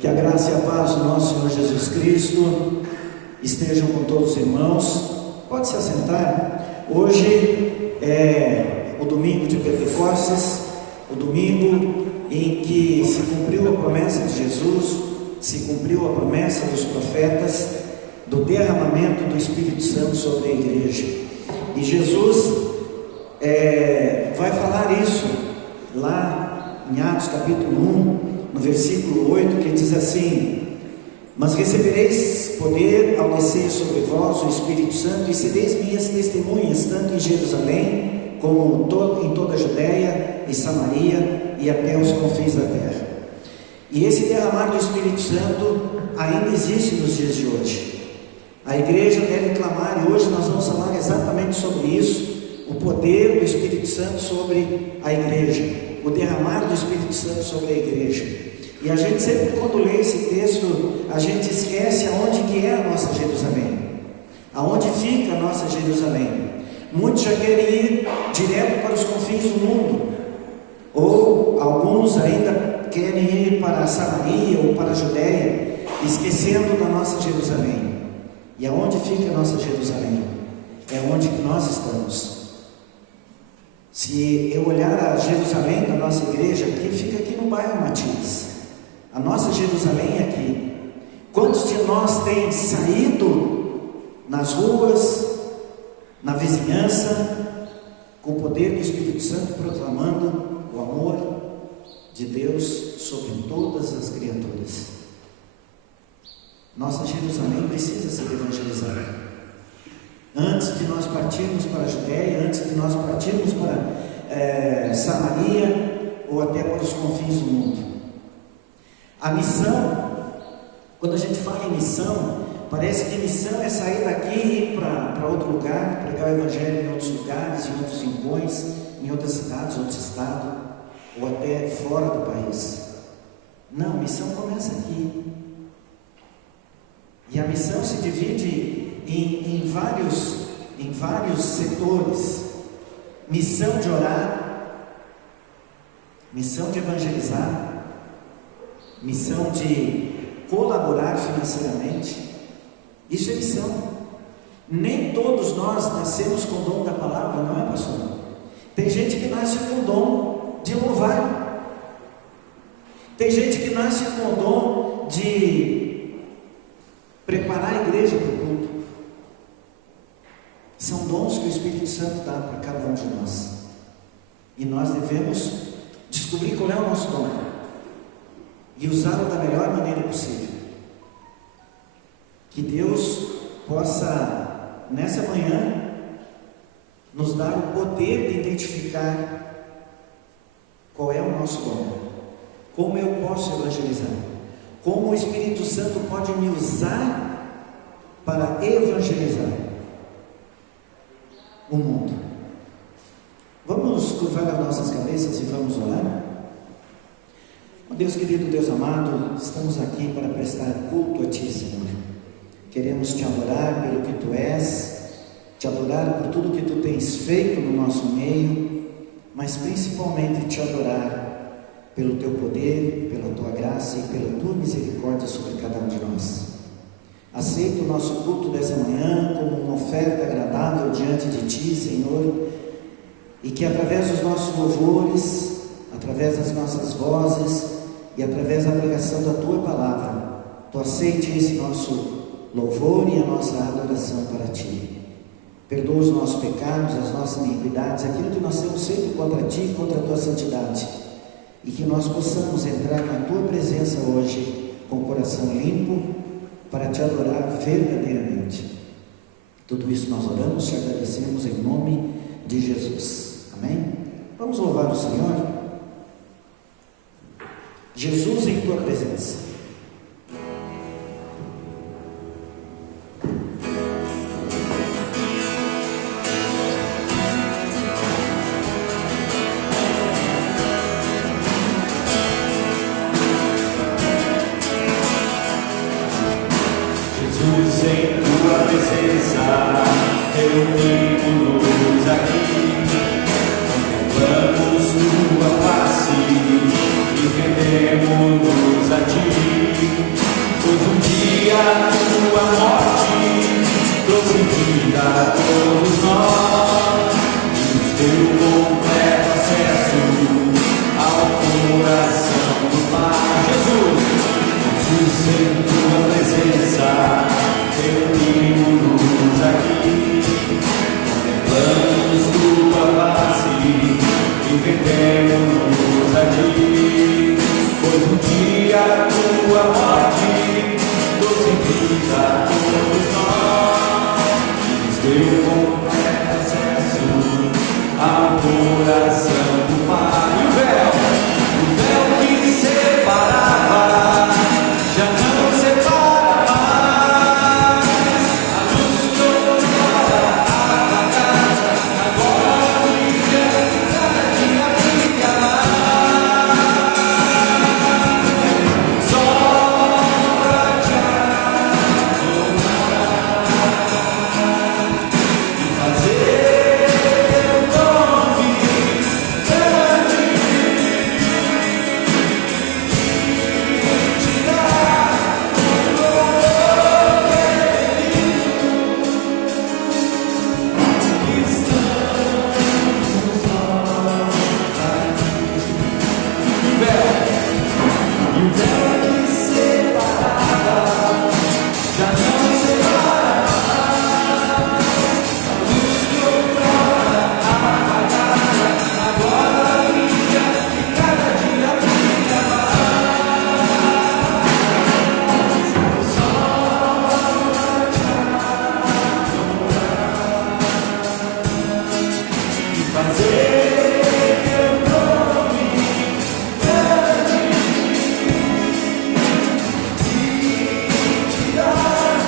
Que a graça e a paz do nosso Senhor Jesus Cristo estejam com todos os irmãos. Pode se assentar. Hoje é o domingo de Pentecostes, o domingo em que se cumpriu a promessa de Jesus, se cumpriu a promessa dos profetas do derramamento do Espírito Santo sobre a igreja. E Jesus vai falar isso lá em Atos capítulo 1, no versículo 8, que diz assim: mas recebereis poder ao descer sobre vós o Espírito Santo, e sereis minhas testemunhas, tanto em Jerusalém, como em toda a Judéia e Samaria, e até os confins da terra. E esse derramar do Espírito Santo ainda existe nos dias de hoje. A igreja deve clamar, e hoje nós vamos falar exatamente sobre isso, o poder do Espírito Santo sobre a igreja, o derramar do Espírito Santo sobre a igreja. E a gente sempre, quando lê esse texto, a gente esquece aonde que é a nossa Jerusalém, aonde fica a nossa Jerusalém. Muitos já querem ir direto para os confins do mundo, ou alguns ainda querem ir para a Samaria ou para a Judéia, esquecendo da nossa Jerusalém. E aonde fica a nossa Jerusalém? É onde que nós estamos. Se eu olhar a Jerusalém da nossa igreja aqui, fica aqui no bairro Matias. A nossa Jerusalém é aqui. Quantos de nós têm saído nas ruas, na vizinhança, com o poder do Espírito Santo, proclamando o amor de Deus sobre todas as criaturas? Nossa Jerusalém precisa ser evangelizada. Antes de nós partirmos para a Judéia, antes de nós partirmos para Samaria, ou até para os confins do mundo. A missão, quando a gente fala em missão, parece que missão é sair daqui e ir para outro lugar, pregar o evangelho em outros lugares, em outros rincões, em outras cidades, outros estados, ou até fora do país. Não, missão começa aqui. E a missão se divide em vários setores: missão de orar, missão de evangelizar, missão de colaborar financeiramente. Isso é missão. Nem todos nós nascemos com o dom da palavra, não é, pastor? Tem gente que nasce com o dom de louvar, tem gente que nasce com o dom de preparar a igreja para o culto. São dons que o Espírito Santo dá para cada um de nós. E nós devemos descobrir qual é o nosso dom e usá-lo da melhor maneira possível. Que Deus possa, nessa manhã, nos dar o poder de identificar qual é o nosso dom, como eu posso evangelizar, como o Espírito Santo pode me usar para evangelizar o mundo. Vamos curvar as nossas cabeças e vamos orar? Oh Deus querido, Deus amado, estamos aqui para prestar culto a Ti, Senhor. Queremos Te adorar pelo que Tu és, Te adorar por tudo que Tu tens feito no nosso meio, mas principalmente Te adorar pelo Teu poder, pela Tua graça e pela Tua misericórdia sobre cada um de nós. Aceita o nosso culto dessa manhã como uma oferta agradável diante de Ti, Senhor, e que através dos nossos louvores, através das nossas vozes e através da pregação da Tua palavra, Tu aceite esse nosso louvor e a nossa adoração para Ti. Perdoa os nossos pecados, as nossas iniquidades, aquilo que nós temos feito contra Ti e contra a Tua santidade, e que nós possamos entrar na Tua presença hoje com o coração limpo para Te adorar verdadeiramente. Tudo isso nós oramos e agradecemos em nome de Jesus. Amém? Vamos louvar o Senhor. Jesus em Tua presença. Jesus em Tua presença, reunimos-nos aqui, contemplamos Tua face e rendemos-nos a Ti, pois um dia Tua morte trouxe vida a todos nós, e nos deu completo acesso ao coração do Pai. Jesus em Tua presença, reunimos-nos aqui, contemplamos Tua face e rendemos-nos a Ti, pois um dia Tua morte trouxe vida a todos nós, e nos deu completo acesso ao coração do Pai. E o véu que separava já não separa mais, a luz toda apagada, agora brilha, cada dia brilha mais. Só pra Te adorar e fazer Teu nome grande, Te dar louvor devido. Estamos nós aqui. E o véu que separava já não separa mais, a luz que outrora apagada agora brilha e cada dia brilha mais. Só pra Te adorar e fazer Teu nome grande, e Te dar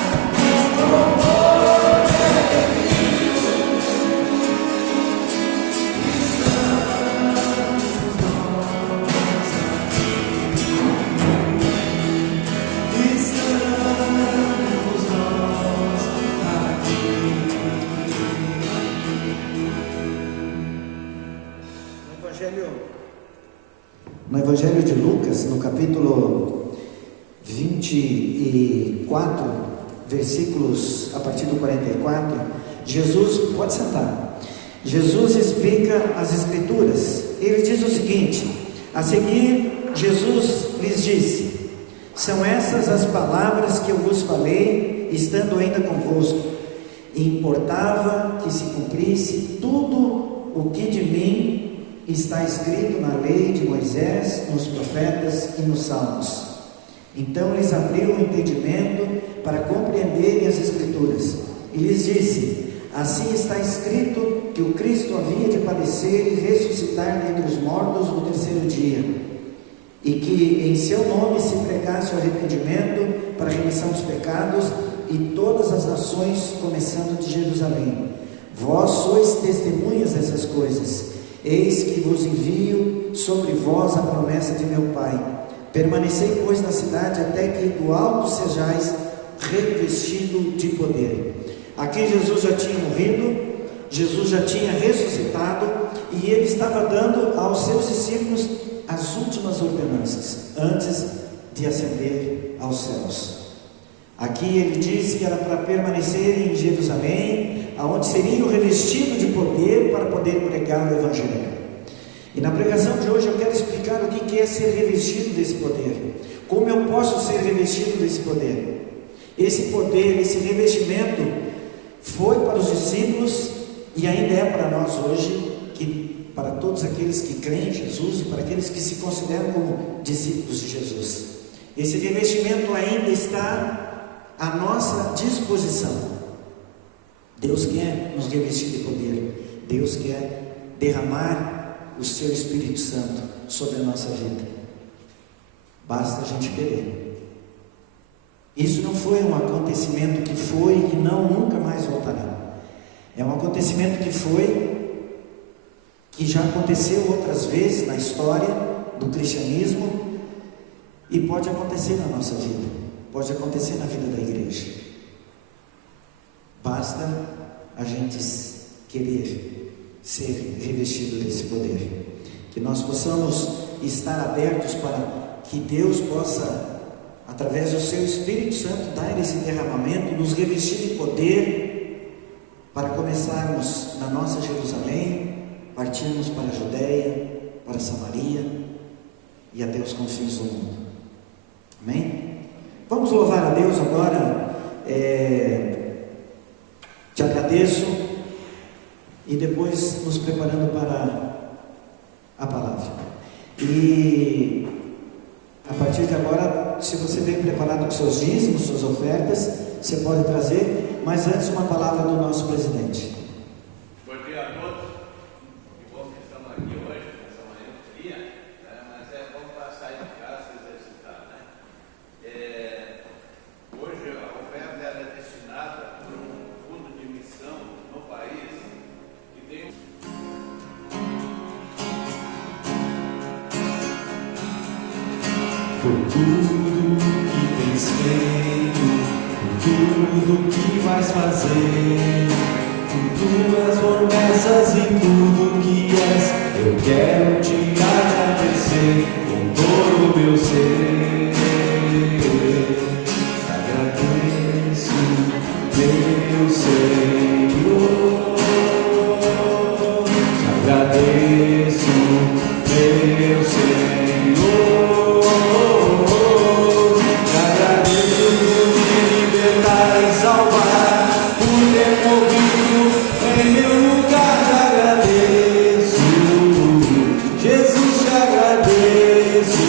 louvor devido. Estamos nós aqui. No Evangelho de Lucas, no capítulo 24, versículos a partir do 44, Jesus, pode sentar, Jesus explica as Escrituras. Ele diz o seguinte: a seguir, Jesus lhes disse: são essas as palavras que eu vos falei, estando ainda convosco, e importava que se cumprisse tudo o que de mim está escrito na lei de Moisés, nos profetas e nos salmos. Então lhes abriu o entendimento para compreenderem as Escrituras, e lhes disse: assim está escrito que o Cristo havia de padecer e ressuscitar dentre os mortos no terceiro dia, e que em seu nome se pregasse o arrependimento para a remissão dos pecados, e todas as nações, começando de Jerusalém. Vós sois testemunhas dessas coisas. Eis que vos envio sobre vós a promessa de meu Pai. Permanecei, pois, na cidade, até que do alto sejais revestido de poder. Aqui Jesus já tinha morrido, Jesus já tinha ressuscitado, e ele estava dando aos seus discípulos as últimas ordenanças, antes de ascender aos céus. Aqui ele diz que era para permanecer em Jerusalém, aonde seriam revestidos de poder para poder pregar o Evangelho. E na pregação de hoje eu quero explicar o que é ser revestido desse poder. Como eu posso ser revestido desse poder? Esse poder, esse revestimento foi para os discípulos e ainda é para nós hoje, para todos aqueles que creem em Jesus e para aqueles que se consideram como discípulos de Jesus. Esse revestimento ainda está à nossa disposição. Deus quer nos revestir de poder. Deus quer derramar o seu Espírito Santo sobre a nossa vida. Basta a gente querer. Isso não foi um acontecimento que foi e não nunca mais voltará. É um acontecimento que já aconteceu outras vezes na história do cristianismo e pode acontecer na nossa vida, pode acontecer na vida da igreja. Basta a gente querer ser revestido desse poder, que nós possamos estar abertos para que Deus possa, através do seu Espírito Santo, dar esse derramamento, nos revestir de poder para começarmos na nossa Jerusalém, partirmos para a Judéia, para a Samaria e até os confins do mundo. Amém? Vamos louvar a Deus agora. Te agradeço, e depois nos preparando para a palavra. E a partir de agora, se você vem preparado com seus dízimos, suas ofertas, você pode trazer, mas antes uma palavra do nosso presidente. Bom dia a todos, que bom que estamos aqui hoje, nessa manhã fria, né? Mas é bom para sair de casa e se exercitar, né? Hoje a oferta é destinada para um fundo de missão no país que tem por tudo que tens feito, por tudo que vais fazer, por tuas promessas e tudo que és, eu quero te agradecer com todo o meu ser. Agradeço, meu Senhor, te agradeço, meu Senhor. Jesus, te agradeço.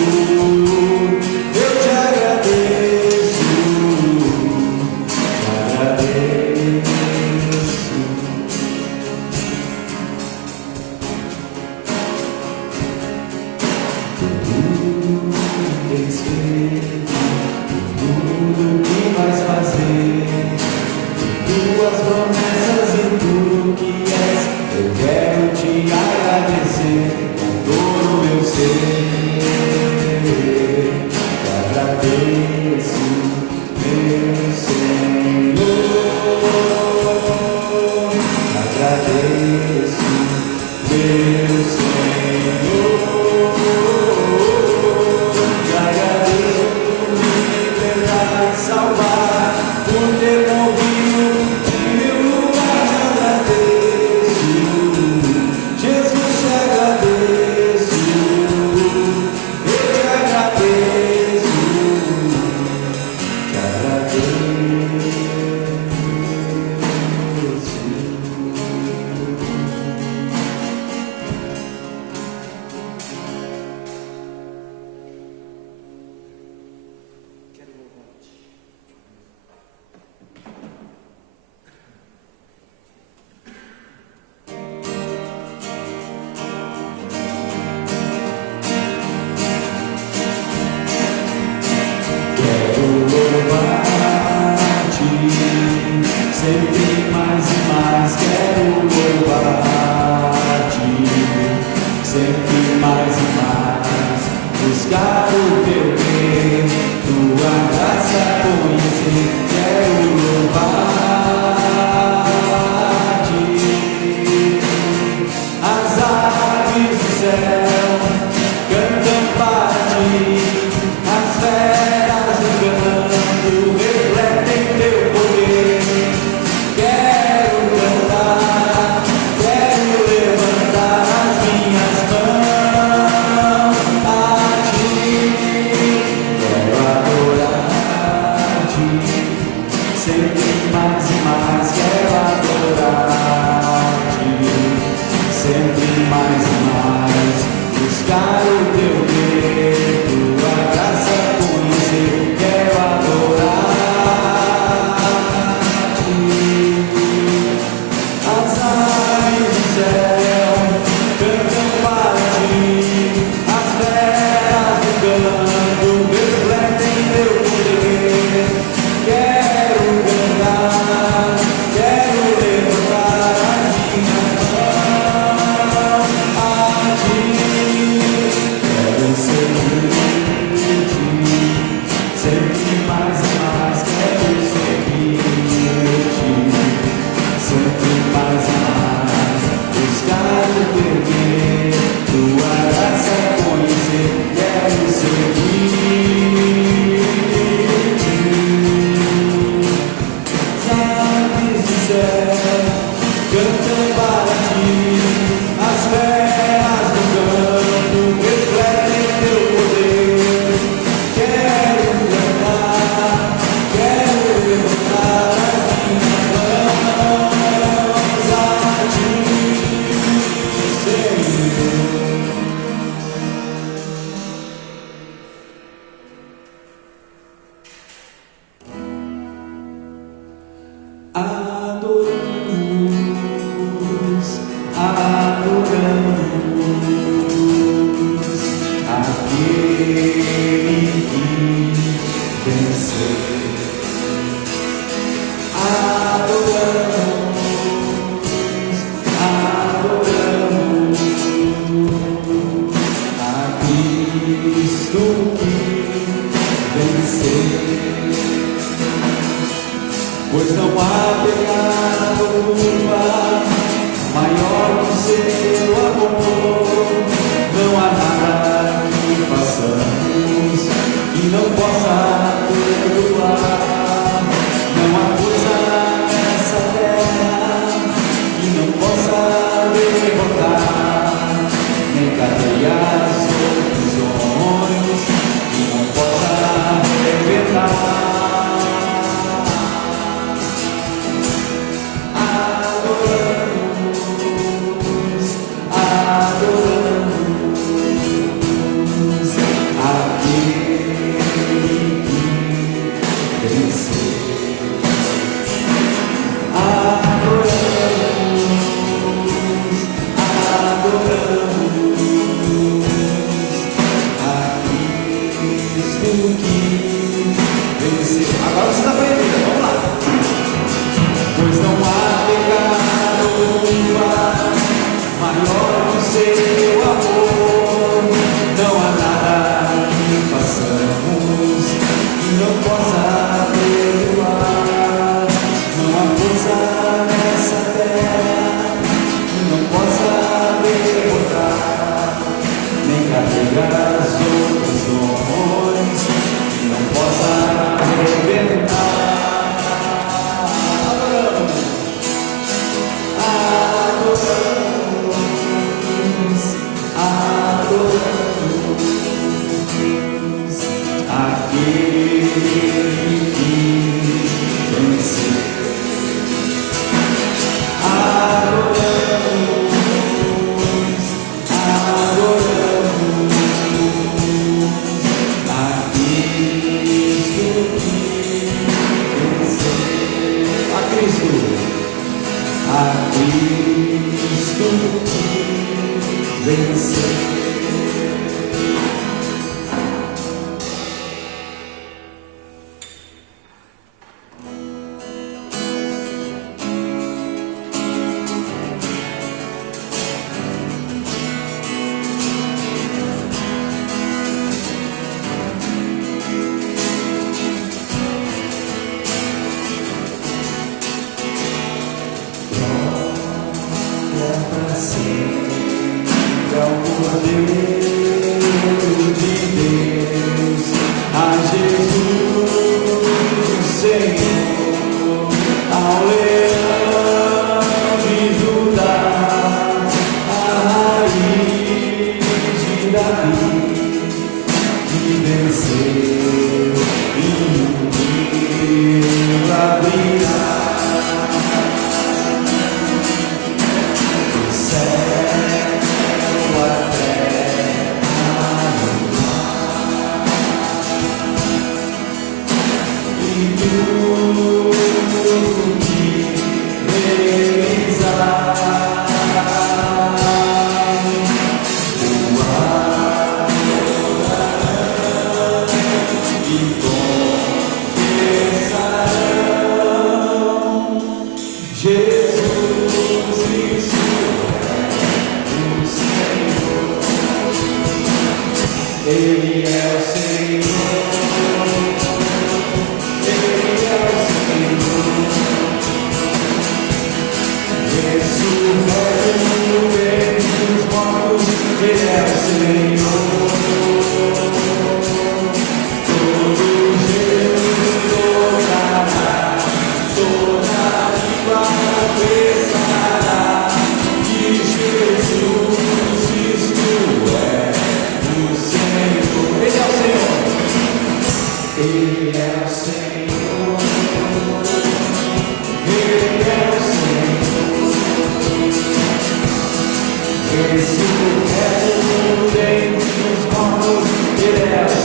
sempre mais e mais quero louvar-te, sempre mais e mais buscar o teu bem, tua graça conhecer, quero louvar-te. As aves do céu cantam para ti, as feras do campo refletem teu poder. Quero cantar, quero levantar as minhas mãos a ti, quero adorar-te, sempre mais e mais quero adorar-te, sempre mais e mais buscar o teu bem, tua graça conhecer, quero adorar-te. As aves do céu cantam para ti, as feras do campo refletem teu poder. Quero cantar, quero levantar as minhas mãos a ti, quero seguir-te, sempre mais e mais quero seguir-te, sempre mais e mais buscar o teu bem, tua graça conhecer, quero seguir-te. As aves do céu cantam para ti, as feras do campo refletem teu poder. Quero cantar, quero levantar as minhas mãos a ti, Senhor. Adoramos, adoramos aquele que venceu. Adoramos, adoramos a Cristo que venceu. Pois não há pecado maior que o seu amor, não há nada que façamos que não possa perdoar, não há coisa nessa terra que não possa derrotar, nem cadeias ou prisões que não possa arrebentar. Agora você está aprendendo, vamos lá. Pois não há pecado maior que o seu amor, não há nada que façamos que não possa perdoar, não há força nessa terra que não possa derrotar, nem cadeias ou prisões que não possa arrebentar. Adoramos, adoramos aquele que venceu. Adoramos, adoramos a Cristo que venceu. A Cristo que venceu. Ele é o Senhor. Ele é o Senhor. Ressurreto dentre os mortos, Ele é o Senhor.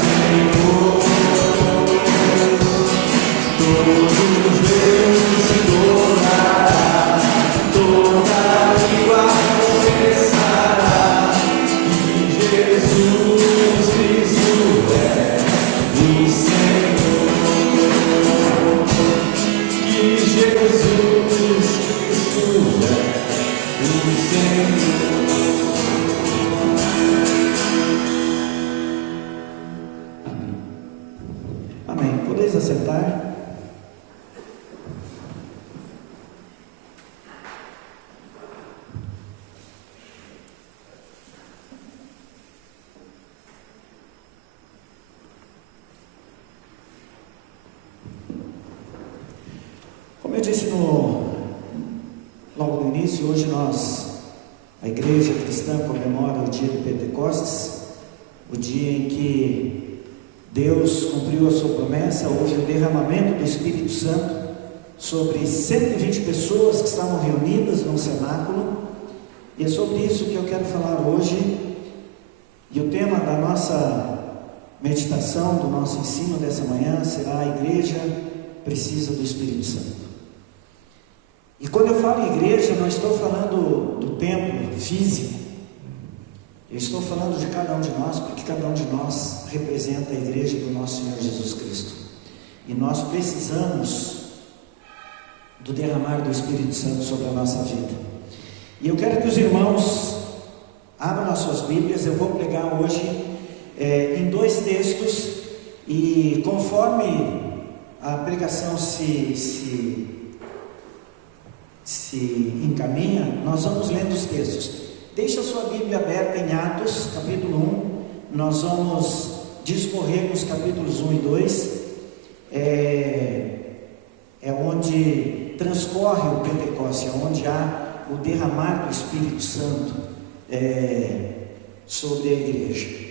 Amém. Podeis assentar? Como eu disse logo no início, hoje a Igreja Cristã comemora o dia de Pentecostes, o dia em que Deus cumpriu a sua promessa. Houve o derramamento do Espírito Santo sobre 120 pessoas que estavam reunidas no cenáculo, e é sobre isso que eu quero falar hoje. E o tema da nossa meditação, do nosso ensino dessa manhã será: a igreja precisa do Espírito Santo. E quando eu falo em igreja, não estou falando do templo físico, eu estou falando de cada um de nós, porque cada um de nós representa a igreja do nosso Senhor Jesus Cristo. E nós precisamos do derramar do Espírito Santo sobre a nossa vida. E eu quero que os irmãos abram as suas Bíblias. Eu vou pregar hoje em 2 textos, e conforme a pregação se encaminha, nós vamos lendo os textos. Deixa a sua Bíblia aberta em Atos, capítulo 1. Nós vamos discorrer nos capítulos 1 e 2. É onde transcorre o Pentecostes, é onde há o derramar do Espírito Santo sobre a igreja.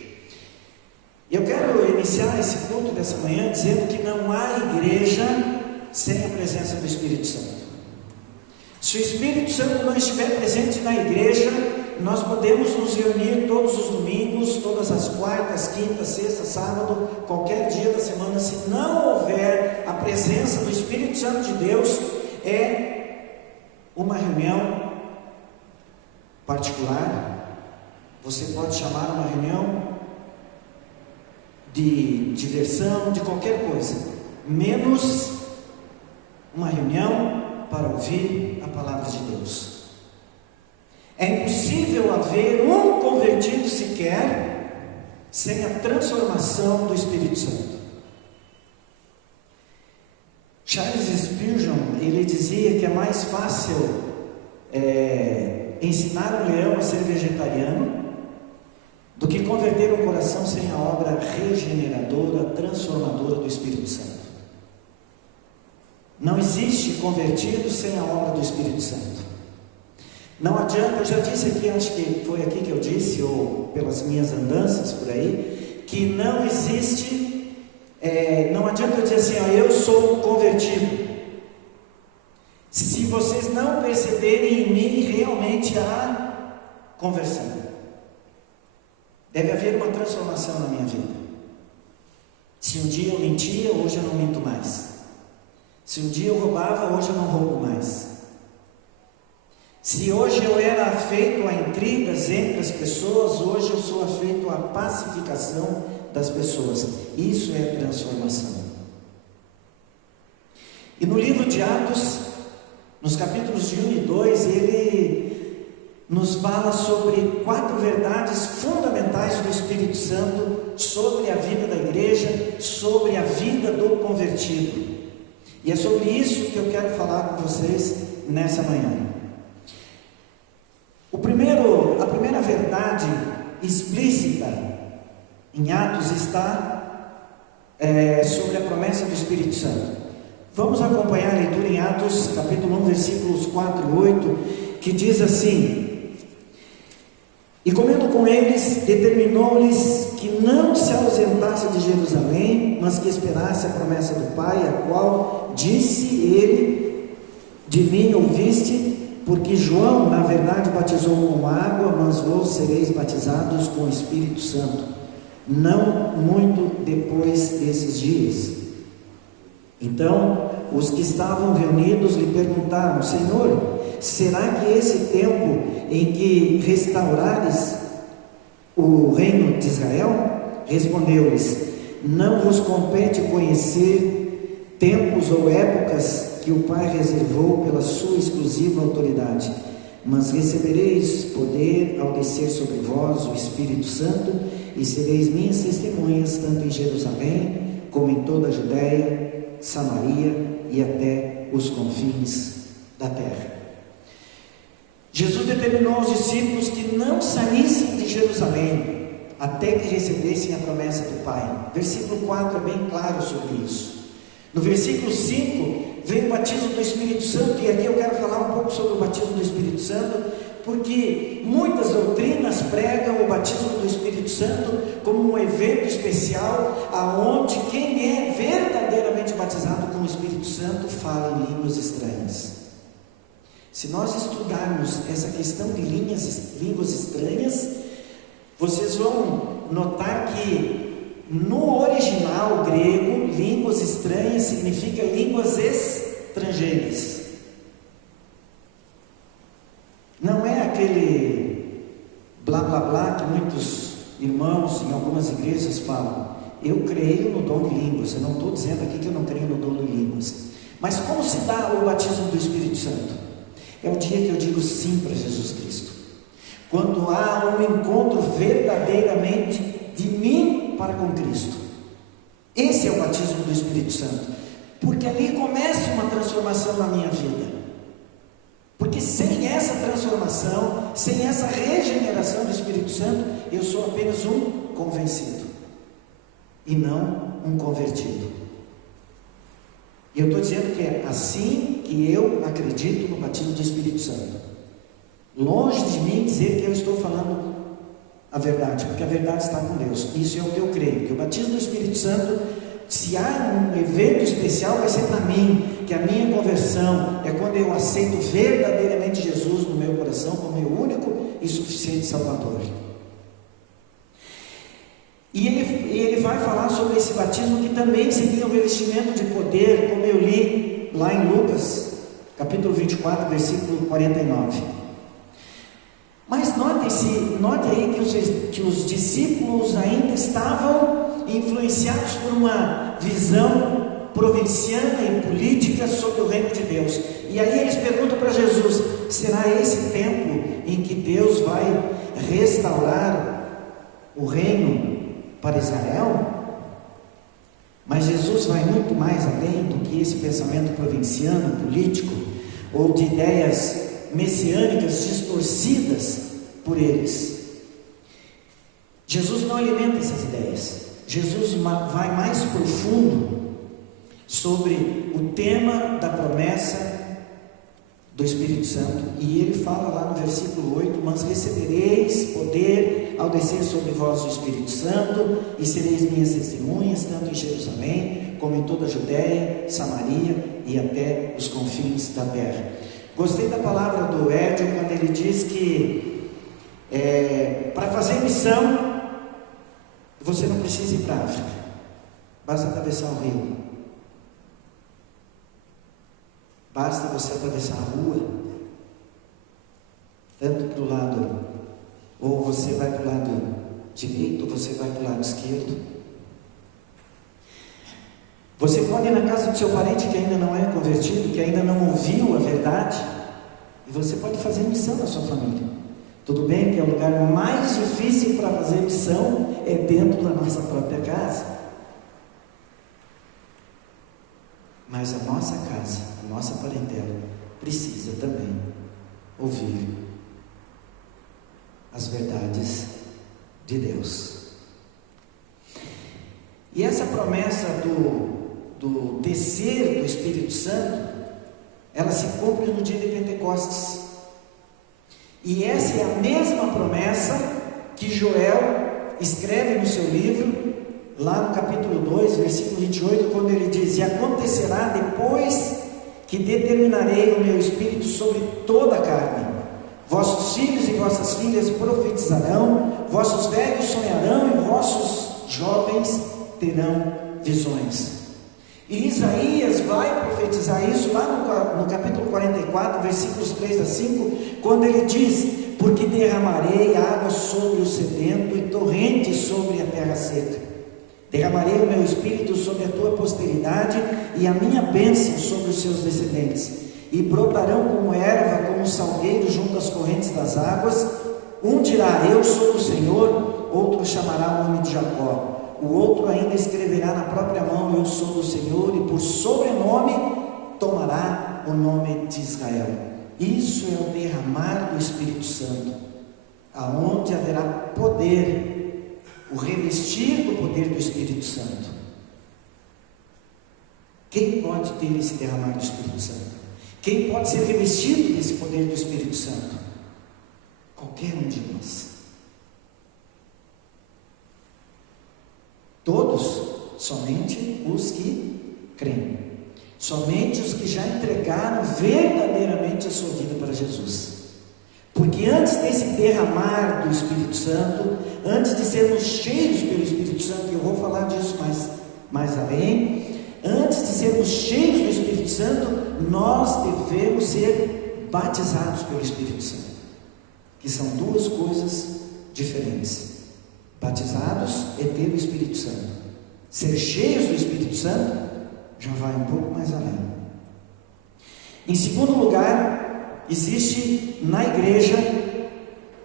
Eu quero iniciar esse culto dessa manhã dizendo que não há igreja sem a presença do Espírito Santo. Se o Espírito Santo não estiver presente na igreja, nós podemos nos reunir todos os domingos, todas as quartas, quintas, sextas, sábado, qualquer dia da semana. Se não houver a presença do Espírito Santo de Deus, é uma reunião particular. Você pode chamar uma reunião de diversão, de qualquer coisa, menos uma reunião para ouvir a palavra de Deus. É impossível haver um convertido sequer sem a transformação do Espírito Santo. Charles Spurgeon, ele dizia que é mais fácil ensinar um leão a ser vegetariano do que converter um coração sem a obra regeneradora, transformadora do Espírito Santo. Não existe convertido sem a obra do Espírito Santo. Não adianta, eu já disse aqui, acho que foi aqui que eu disse, ou pelas minhas andanças por aí, que não existe, não adianta eu dizer assim: eu sou convertido, se vocês não perceberem em mim realmente a conversão. Deve haver uma transformação na minha vida. Se um dia eu mentia, hoje eu não minto mais. Se um dia eu roubava, hoje eu não roubo mais. Se hoje eu era afeito a intrigas entre as pessoas, hoje eu sou afeito à pacificação das pessoas. Isso é transformação. E no livro de Atos, nos capítulos de 1 e 2, ele nos fala sobre 4 verdades fundamentais do Espírito Santo. Santo sobre a vida da igreja, sobre a vida do convertido. E é sobre isso que eu quero falar com vocês nessa manhã. A primeira verdade explícita em Atos está sobre a promessa do Espírito Santo. Vamos acompanhar a leitura em Atos, capítulo 1, versículos 4 e 8, que diz assim: E comendo com eles, determinou-lhes que não se ausentasse de Jerusalém, mas que esperasse a promessa do Pai, a qual disse ele: De mim ouviste, porque João, na verdade, batizou com água, mas vós sereis batizados com o Espírito Santo, não muito depois desses dias. Então, os que estavam reunidos lhe perguntaram: Senhor, será que esse tempo em que restaurares o reino de Israel? Respondeu-lhes: Não vos compete conhecer tempos ou épocas que o Pai reservou pela sua exclusiva autoridade, mas recebereis poder ao descer sobre vós o Espírito Santo, e sereis minhas testemunhas, tanto em Jerusalém, como em toda a Judéia, Samaria e até os confins da terra. Jesus determinou aos discípulos que não saíssem de Jerusalém até que recebessem a promessa do Pai. Versículo 4 é bem claro sobre isso. No versículo 5 vem o batismo do Espírito Santo, e aqui eu quero falar um pouco sobre o batismo do Espírito Santo, porque muitas doutrinas pregam o batismo do Espírito Santo como um evento especial, aonde quem é verdadeiramente batizado com o Espírito Santo fala em línguas estranhas. Se nós estudarmos essa questão de línguas estranhas, vocês vão notar que no original grego, línguas estranhas significa línguas estrangeiras. Não é aquele blá blá blá que muitos irmãos em algumas igrejas falam: eu creio no dom de línguas. Eu não estou dizendo aqui que eu não creio no dom de línguas. Mas como se dá o batismo do Espírito Santo? É o dia que eu digo sim para Jesus Cristo. Quando há um encontro verdadeiramente de mim para com Cristo. Esse é o batismo do Espírito Santo. Porque ali começa uma transformação na minha vida. Porque sem essa transformação, sem essa regeneração do Espírito Santo, eu sou apenas um convencido e não um convertido. E eu estou dizendo que é assim que eu acredito no batismo do Espírito Santo. Longe de mim dizer que eu estou falando a verdade, porque a verdade está com Deus. Isso é o que eu creio, que o batismo do Espírito Santo, se há um evento especial, vai ser para mim, que a minha conversão é quando eu aceito verdadeiramente Jesus no meu coração como meu único e suficiente Salvador. E ele vai falar sobre esse batismo, que também seria um revestimento de poder, como eu li lá em Lucas, capítulo 24, versículo 49. Mas note aí que os discípulos ainda estavam influenciados por uma visão provinciana e política sobre o reino de Deus. E aí eles perguntam para Jesus: será esse tempo em que Deus vai restaurar o reino para Israel? Mas Jesus vai muito mais além do que esse pensamento provinciano, político, ou de ideias messiânicas distorcidas por eles. Jesus não alimenta essas ideias. Jesus vai mais profundo sobre o tema da promessa do Espírito Santo, e ele fala lá no versículo 8: mas recebereis poder ao descer sobre vós o Espírito Santo, e sereis minhas testemunhas, tanto em Jerusalém, como em toda a Judéia, Samaria e até os confins da terra. Gostei da palavra do Hélio quando ele diz que para fazer missão você não precisa ir para a África, basta atravessar o rio, basta você atravessar a rua, tanto para o lado, ou você vai para o lado direito, ou você vai para o lado esquerdo. Você pode ir na casa do seu parente que ainda não é convertido, que ainda não ouviu a verdade, e você pode fazer missão na sua família. Tudo bem que é o lugar mais difícil para fazer missão é dentro da nossa própria casa. Mas a nossa casa, a nossa parentela, precisa também ouvir as verdades de Deus. E essa promessa do descer do Espírito Santo, ela se cumpre no dia de Pentecostes. E essa é a mesma promessa que Joel escreve no seu livro, lá no capítulo 2, versículo 28, quando ele diz: e acontecerá depois que determinarei o meu Espírito sobre toda a carne, vossos filhos e vossas filhas profetizarão, vossos velhos sonharão e vossos jovens terão visões. E Isaías vai profetizar isso lá no capítulo 44, versículos 3 a 5, quando ele diz: porque derramarei água sobre o sedento e torrentes sobre a terra seca. Derramarei o meu Espírito sobre a tua posteridade e a minha bênção sobre os seus descendentes. E brotarão como erva, como salgueiro junto às correntes das águas. Um dirá: eu sou o Senhor, outro chamará o nome de Jacó. O outro ainda escreverá na própria mão: eu sou o Senhor, e por sobrenome tomará o nome de Israel. Isso é o derramar do Espírito Santo, aonde haverá poder, o revestir do poder do Espírito Santo. Quem pode ter esse derramar do Espírito Santo? Quem pode ser revestido desse poder do Espírito Santo? Qualquer um de nós. Todos, somente os que creem, somente os que já entregaram verdadeiramente a sua vida para Jesus. Porque antes desse derramar do Espírito Santo, antes de sermos cheios pelo Espírito Santo, e eu vou falar disso mais além, antes de sermos cheios do Espírito Santo, nós devemos ser batizados pelo Espírito Santo, que são duas coisas diferentes. Batizados é ter o Espírito Santo. Ser cheios do Espírito Santo já vai um pouco mais além. Em segundo lugar, existe na igreja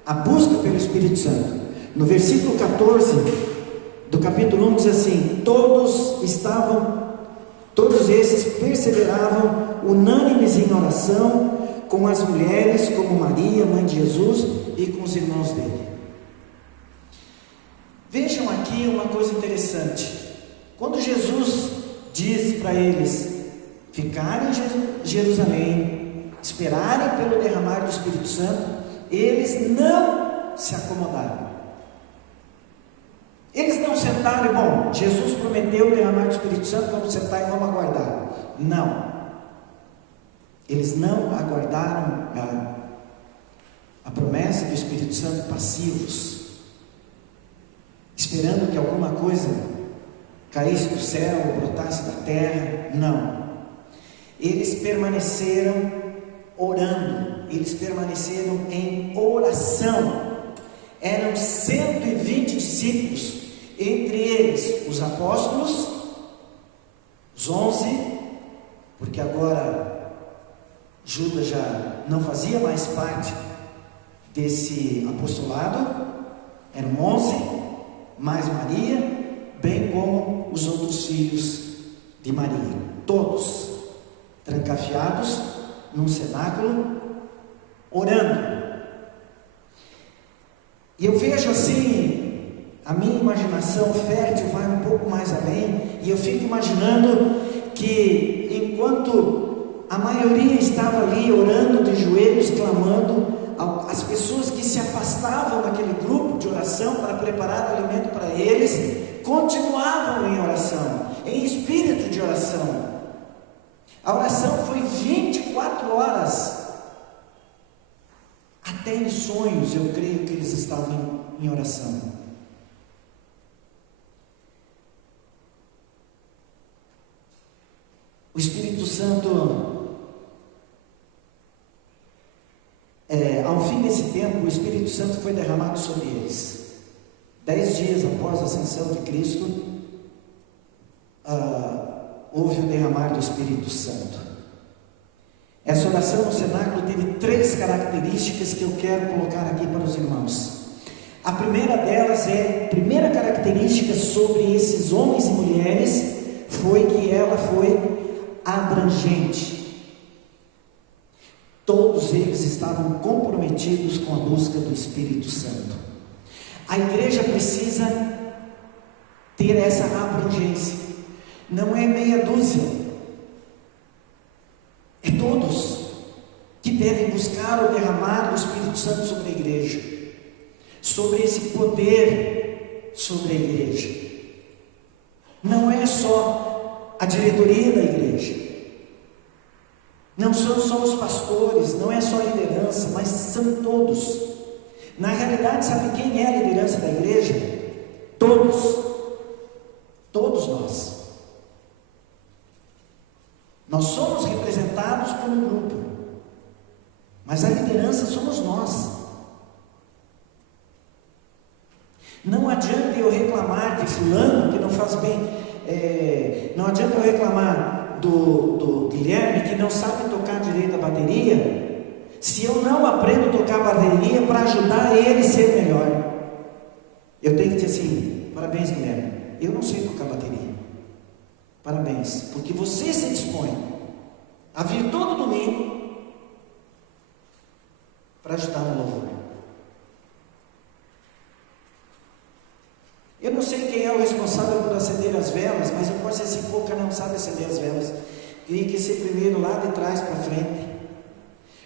a busca pelo Espírito Santo. No versículo 14 do capítulo 1 diz assim: todos esses perseveravam unânimes em oração, com as mulheres, como Maria, mãe de Jesus, e com os irmãos dele. Vejam aqui uma coisa interessante. Quando Jesus diz para eles ficarem em Jerusalém, esperarem pelo derramar do Espírito Santo, eles não se acomodaram. Eles não sentaram e, bom, Jesus prometeu o derramar do Espírito Santo, vamos sentar e vamos aguardar. Não. Eles não aguardaram a promessa do Espírito Santo passivos, esperando que alguma coisa caísse do céu ou brotasse da terra. Não. Eles permaneceram orando, eles permaneceram em oração. Eram 120 discípulos, entre eles os apóstolos, os 11, porque agora Judas já não fazia mais parte desse apostolado. Eram 11, mais Maria, bem como os outros filhos de Maria, todos trancafiados num cenáculo, orando. E eu vejo assim, a minha imaginação fértil vai um pouco mais além, e eu fico imaginando que enquanto a maioria estava ali orando de joelhos, clamando, as pessoas que se afastavam daquele grupo de oração para preparar o alimento para eles, continuavam em oração, em espírito de oração. A oração foi 24 horas, até em sonhos eu creio que eles estavam em oração. O Espírito Santo, ao fim desse tempo, o Espírito Santo foi derramado sobre eles. 10 dias após a ascensão de Cristo, houve o derramar do Espírito Santo. Essa oração no cenáculo teve 3 características que eu quero colocar aqui para os irmãos. A primeira delas a primeira característica sobre esses homens e mulheres foi que ela foi abrangente. Todos eles estavam comprometidos com a busca do Espírito Santo. A igreja precisa ter essa abrangência. Não é meia dúzia, é todos que devem buscar o derramar do Espírito Santo sobre a igreja, sobre esse poder sobre a igreja. Não é só a diretoria da igreja, não são só os pastores, não é só a liderança, mas são todos. Na realidade, sabe quem é a liderança da igreja? Todos nós. Nós somos representados por um grupo, mas a liderança somos nós. Não adianta eu reclamar de fulano que não faz bem, não adianta eu reclamar do Guilherme que não sabe tocar direito a bateria, se eu não aprendo a tocar a bateria para ajudar ele a ser melhor. Eu tenho que dizer assim: parabéns, Guilherme, eu não sei tocar bateria, parabéns, porque você se dispõe a vir todo domingo para ajudar no louvor. Eu não sei quem é o responsável por acender as velas, mas eu posso dizer assim: pô, o cara não sabe acender as velas, tem que ser primeiro lá de trás para frente.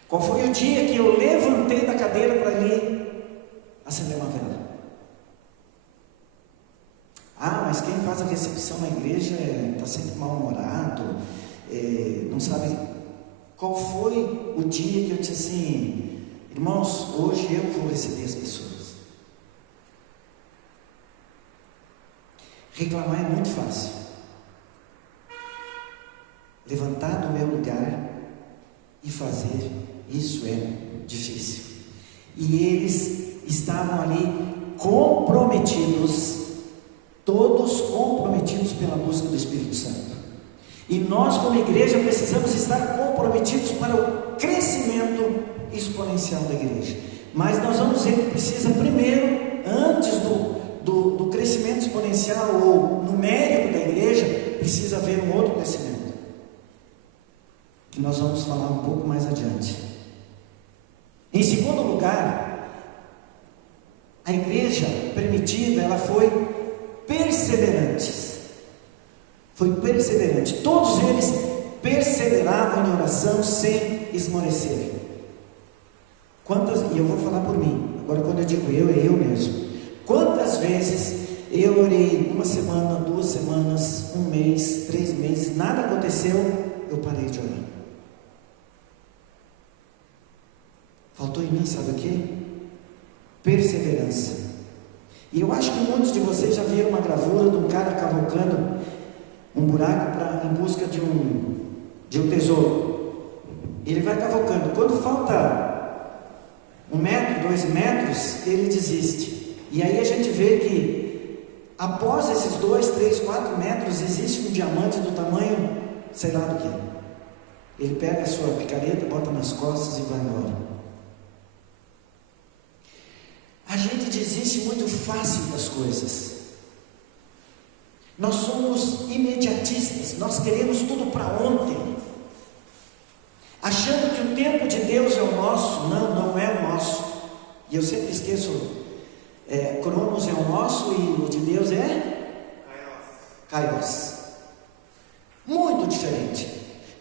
Qual foi o dia que eu levantei da cadeira para ali acender uma vela? Ah, mas quem faz a recepção na igreja está sempre mal-humorado, não sabe. Qual foi o dia que eu disse assim: irmãos, hoje eu vou receber as pessoas? Reclamar é muito fácil. Levantar do meu lugar e fazer, isso é difícil. E eles estavam ali comprometidos, todos comprometidos pela busca do Espírito Santo. E nós, como igreja, precisamos estar comprometidos para o crescimento exponencial da igreja. Mas nós vamos ver que precisa primeiro, antes do crescimento exponencial ou numérico da igreja, precisa haver um outro crescimento, que nós vamos falar um pouco mais adiante. Em segundo lugar, a igreja primitiva, ela foi perseverante. Todos eles perseveravam em oração sem esmorecer. E eu vou falar por mim, agora quando eu digo eu, é eu mesmo. Quantas vezes eu orei 1 semana, 2 semanas, 1 mês, 3 meses, nada aconteceu, eu parei de orar. Faltou em mim, sabe o quê? Perseverança. E eu acho que muitos de vocês já viram uma gravura de um cara cavocando um buraco em busca de um tesouro. Ele vai cavocando. Quando falta 1 metro, 2 metros, ele desiste. E aí a gente vê que após esses 2, 3, 4 metros existe um diamante do tamanho, sei lá do que. Ele pega a sua picareta, bota nas costas e vai embora. A gente desiste muito fácil das coisas. Nós somos imediatistas, nós queremos tudo para ontem, achando que o tempo de Deus é o nosso. Não é o nosso. E eu sempre esqueço, Cronos é o nosso e o de Deus é Kairos. Muito diferente.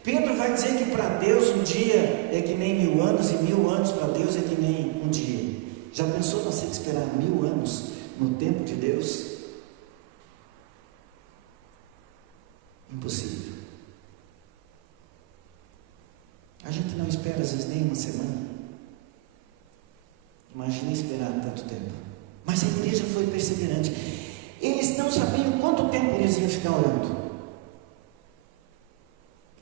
Pedro vai dizer que para Deus um dia é que nem 1000 anos, e 1000 anos para Deus é que nem um dia. Já pensou você esperar 1000 anos no tempo de Deus? Impossível. A gente não espera às vezes nem 1 semana. Imagina esperar tanto tempo. Mas a igreja foi perseverante. Eles não sabiam quanto tempo eles iam ficar orando.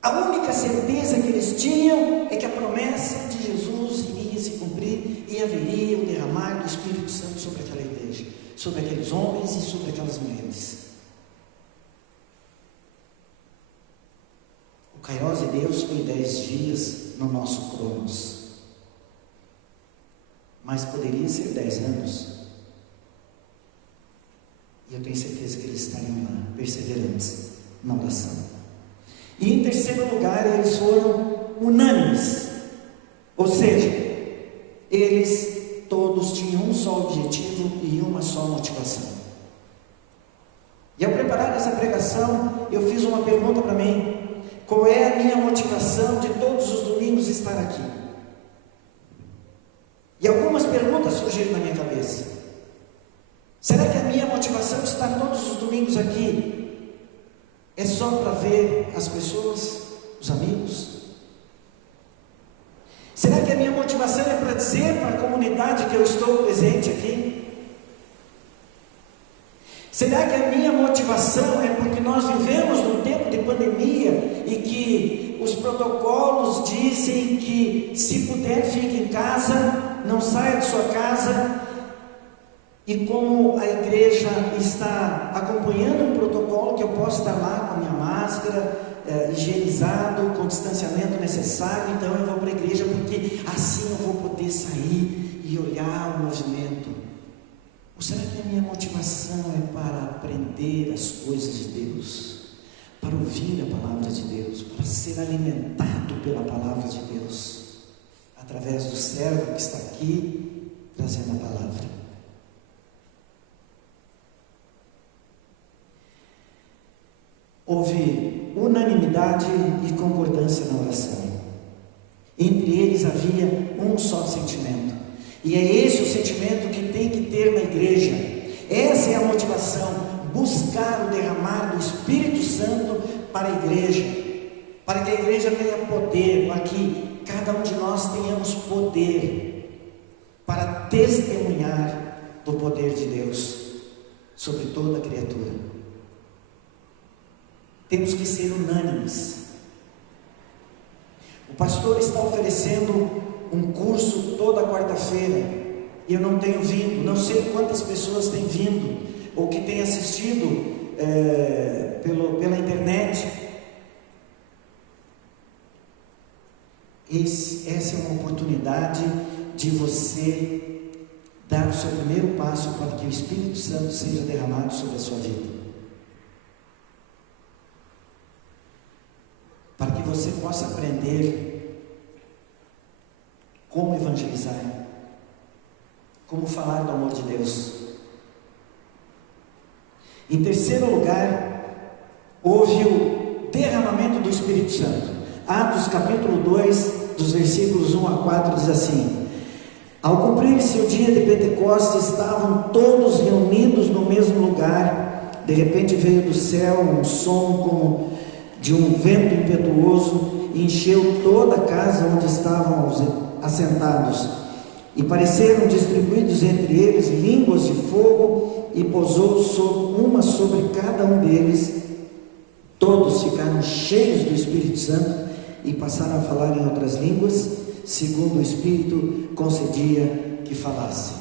A única certeza que eles tinham é que a promessa de Jesus iria se cumprir e haveria o derramar do Espírito Santo sobre aquela igreja, sobre aqueles homens e sobre aquelas mulheres. O Kairos de Deus foi 10 dias no nosso Cronos, mas poderia ser 10 anos, e eu tenho certeza que eles estariam lá, perseverantes na oração. E em terceiro lugar, eles foram unânimes, ou seja, eles todos tinham um só objetivo e uma só motivação. E ao preparar essa pregação, eu fiz uma pergunta para mim: qual é a minha motivação de todos os domingos estar aqui? E algumas perguntas surgiram na minha cabeça. Será que a minha motivação de estar todos os domingos aqui é só para ver as pessoas, os amigos? Será que a minha motivação é para dizer para a comunidade que eu estou presente aqui? Será que a minha motivação é porque nós vivemos num tempo de pandemia e que os protocolos dizem que, se puder, fique em casa, não saia de sua casa, e como a igreja está acompanhando um protocolo que eu posso estar lá com a minha máscara, higienizado, com o distanciamento necessário, então eu vou para a igreja porque assim eu vou poder sair e olhar o movimento? Ou será que a minha motivação é para aprender as coisas de Deus, para ouvir a palavra de Deus, para ser alimentado pela palavra de Deus, através do servo que está aqui trazendo a palavra? Houve unanimidade e concordância na oração. Entre eles havia um só sentimento, e é esse o sentimento que tem que ter na igreja. Essa é a motivação: buscar o derramar do Espírito Santo para a igreja, para que a igreja tenha poder, para que cada um de nós tenhamos poder para testemunhar do poder de Deus sobre toda a criatura. Temos que ser unânimes. O pastor está oferecendo um curso toda quarta-feira, e eu não tenho vindo, não sei quantas pessoas têm vindo, ou que têm assistido pela internet. Essa é uma oportunidade de você dar o seu primeiro passo para que o Espírito Santo seja derramado sobre a sua vida, para que você possa aprender como evangelizar, como falar do amor de Deus. Em terceiro lugar, houve o derramamento do Espírito Santo. Atos capítulo 2, dos versículos 1 a 4, diz assim: ao cumprir-se o dia de Pentecostes, estavam todos reunidos no mesmo lugar. De repente veio do céu um som como de um vento impetuoso e encheu toda a casa onde estavam assentados, e pareceram distribuídos entre eles línguas de fogo, e pousou uma sobre cada um deles. Todos ficaram cheios do Espírito Santo e passaram a falar em outras línguas, segundo o Espírito concedia que falassem.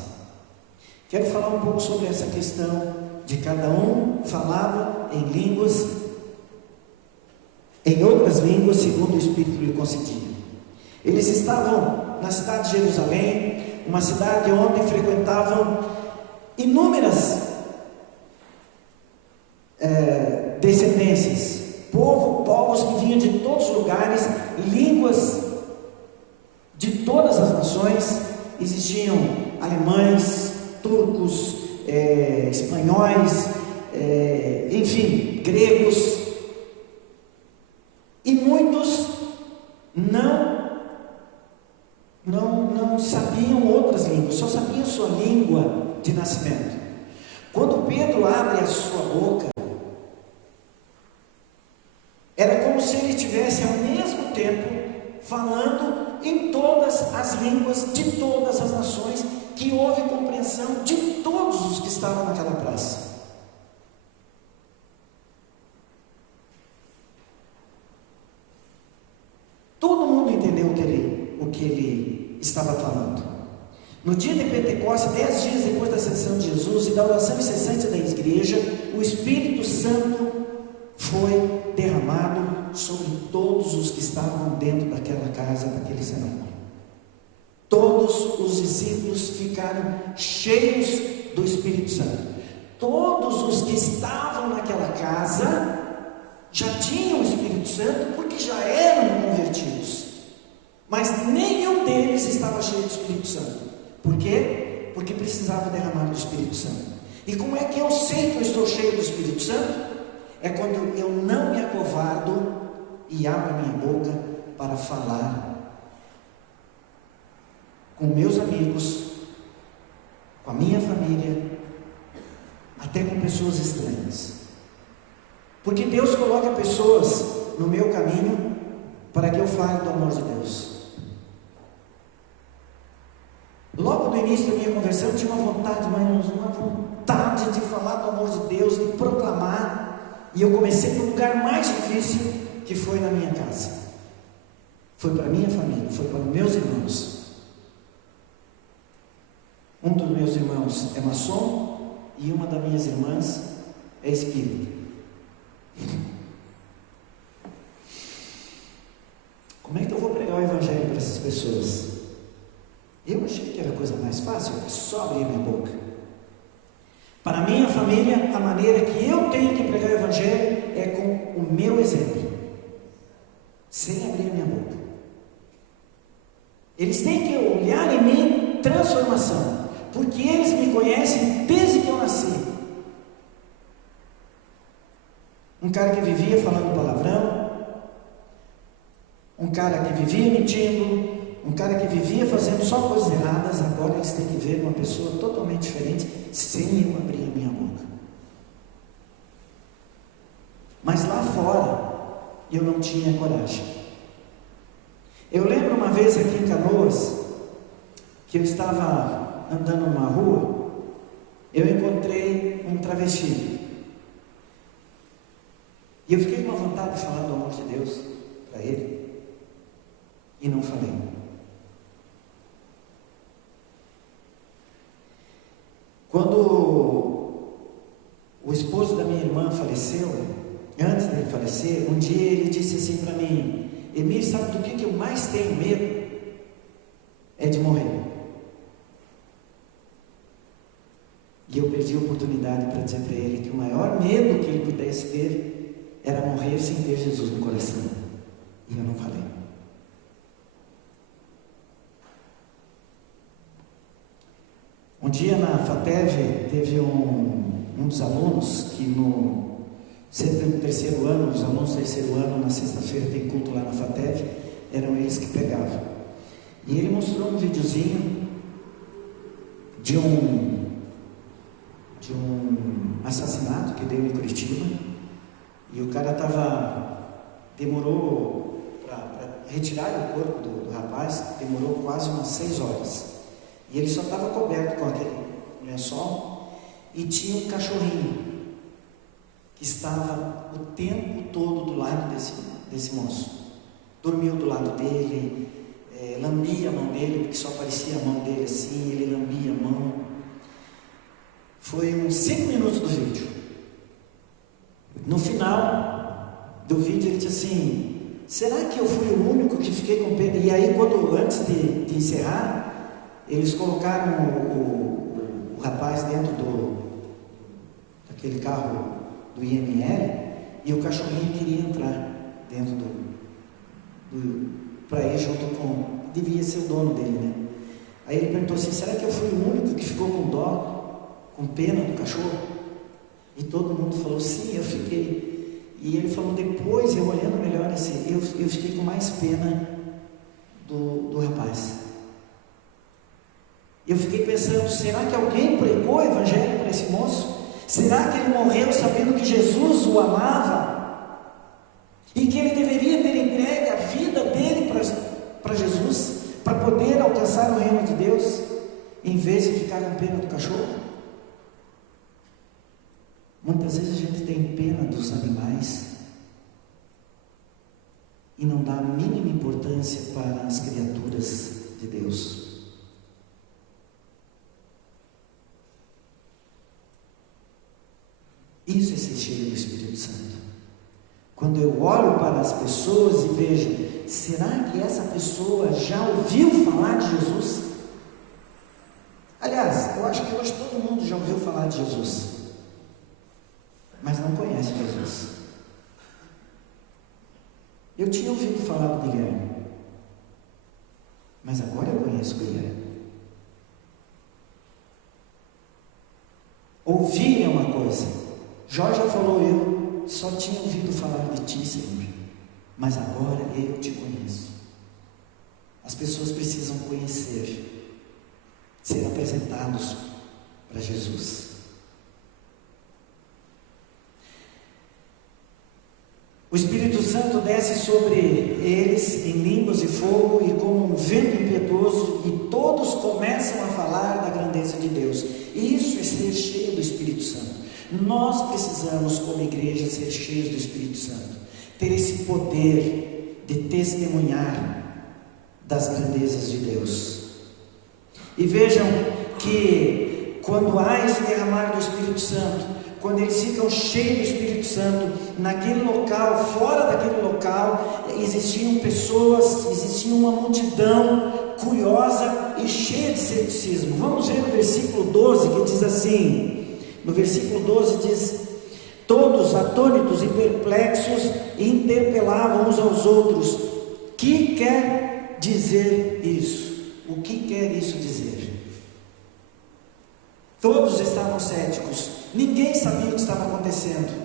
Quero falar um pouco sobre essa questão de cada um falava em línguas, em outras línguas, segundo o Espírito lhe concedia. Eles estavam na cidade de Jerusalém, uma cidade onde frequentavam inúmeras descendências, povos que vinham de todos os lugares, línguas de todas as nações. Existiam alemães, turcos, espanhóis, enfim, gregos, e muitos não sabiam outras línguas, só sabiam sua língua de nascimento. Quando Pedro abre a sua boca, era como se ele estivesse ao mesmo tempo falando em todas as línguas de todas as nações, que houve compreensão de todos os que estavam naquela praça. Todo mundo entendeu o que ele estava falando. No dia de Pentecostes, 10 dias depois da ascensão de Jesus e da oração incessante da igreja, o Espírito Santo foi derramado sobre todos naquele cenáculo. Todos os discípulos ficaram cheios do Espírito Santo. Todos os que estavam naquela casa já tinham o Espírito Santo, porque já eram convertidos. Mas nenhum deles estava cheio do Espírito Santo. Por quê? Porque precisava derramar do Espírito Santo. E como é que eu sei que eu estou cheio do Espírito Santo? É quando eu não me acovardo e abro a minha boca para falar com meus amigos, com a minha família, até com pessoas estranhas. Porque Deus coloca pessoas no meu caminho para que eu fale do amor de Deus. Logo no início da minha conversão, eu tinha uma vontade de falar do amor de Deus, de proclamar. E eu comecei no lugar mais difícil, que foi na minha casa. Foi para a minha família, foi para os meus irmãos. Um dos meus irmãos é maçom e uma das minhas irmãs é espírita. Como é que eu vou pregar o Evangelho para essas pessoas? Eu achei que era a coisa mais fácil, só abrir minha boca. Para a minha família, a maneira que eu tenho que pregar o Evangelho é com o meu exemplo, sem abrir a minha boca. Eles têm que olhar em mim transformação, porque eles me conhecem desde que eu nasci. Um cara que vivia falando palavrão, um cara que vivia mentindo, um cara que vivia fazendo só coisas erradas, agora eles têm que ver uma pessoa totalmente diferente, sem eu abrir a minha boca. Mas lá fora, eu não tinha coragem. Eu lembro uma vez aqui em Canoas, que eu estava andando numa rua, eu encontrei um travesti. E eu fiquei com uma vontade de falar do amor de Deus para ele, e não falei. Quando o esposo da minha irmã faleceu, antes dele falecer, um dia ele disse assim para mim: Emílio, sabe do que eu mais tenho medo? É de morrer. E eu perdi a oportunidade para dizer para ele que o maior medo que ele pudesse ter era morrer sem ter Jesus no coração. E eu não falei. Um dia na FATEV teve um dos alunos que sempre no terceiro ano, os alunos do terceiro ano, na sexta-feira tem culto lá na FATEV, eram eles que pregavam. E ele mostrou um videozinho de um assassinato que deu em Curitiba, e o cara demorou para retirar o corpo do rapaz, demorou quase umas 6 horas. E ele só estava coberto com aquele lençol, e tinha um cachorrinho que estava o tempo todo do lado desse moço. Dormiu do lado dele, lambia a mão dele, porque só aparecia a mão dele assim, ele lambia a mão. Foi uns 5 minutos do vídeo. No final do vídeo ele disse assim: será que eu fui o único que fiquei com pena? E aí, antes de encerrar, eles colocaram o rapaz dentro daquele carro do IML, e o cachorrinho queria entrar dentro para ir junto com, devia ser o dono dele, né? Aí ele perguntou assim: será que eu fui o único que ficou com dó, com pena do cachorro? E todo mundo falou: sim, eu fiquei. E ele falou depois, eu olhando melhor assim, eu fiquei com mais pena do rapaz. Eu fiquei pensando: será que alguém pregou o Evangelho para esse moço? Será que ele morreu sabendo que Jesus o amava? E que ele deveria ter entregue a vida dele para Jesus, para poder alcançar o reino de Deus, em vez de ficar com pena do cachorro? Muitas vezes a gente tem pena dos animais e não dá a mínima importância para as criaturas de Deus. Isso é ser cheio do Espírito Santo. Quando eu olho para as pessoas e vejo será que essa pessoa já ouviu falar de Jesus? Aliás, eu acho que hoje todo mundo já ouviu falar de Jesus, mas não conhece Jesus. Eu tinha ouvido falar do Guilherme, mas agora eu conheço o Guilherme. Ouvir é uma coisa. Jorge já falou, eu só tinha ouvido falar de ti, Senhor, mas agora eu te conheço. As pessoas precisam conhecer, ser apresentados para Jesus. O Espírito Santo desce sobre eles em línguas de fogo e como um vento impetuoso, e todos começam a falar da grandeza de Deus. Isso é ser cheio do Espírito Santo. Nós precisamos, como igreja, ser cheios do Espírito Santo, ter esse poder de testemunhar das grandezas de Deus. E vejam que quando há esse derramar do Espírito Santo, quando eles ficam cheios do Espírito Santo, naquele local, fora daquele local, existiam pessoas, existia uma multidão curiosa e cheia de ceticismo. Vamos ver no versículo 12, que diz assim, no versículo 12 diz: todos atônitos e perplexos interpelavam uns aos outros, que quer dizer isso? O que quer isso dizer? Todos estavam céticos, ninguém sabia o que estava acontecendo.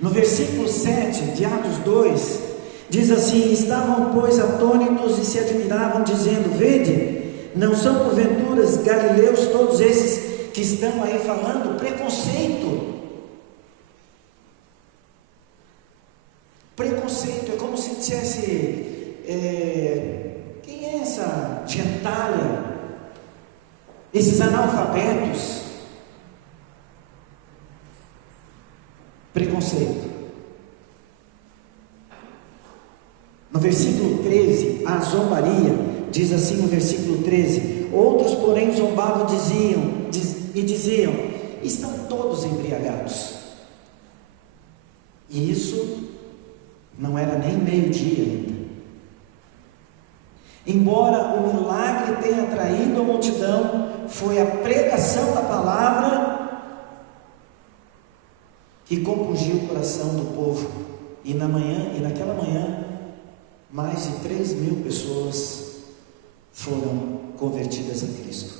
No versículo 7 de Atos 2, diz assim: estavam, pois, atônitos e se admiravam, dizendo: vede, não são porventura galileus todos esses que estão aí falando? Preconceito. Preconceito, é como se dissesse, quem é essa gentalha? Esses analfabetos. Preconceito. No versículo 13, a zombaria, diz assim no versículo 13: outros, porém, zombavam e diziam: estão todos embriagados. E isso não era nem meio-dia ainda. Embora o milagre tenha atraído a multidão, foi a pregação da palavra que compungiu o coração do povo. E naquela manhã, mais de 3.000 pessoas foram convertidas a Cristo.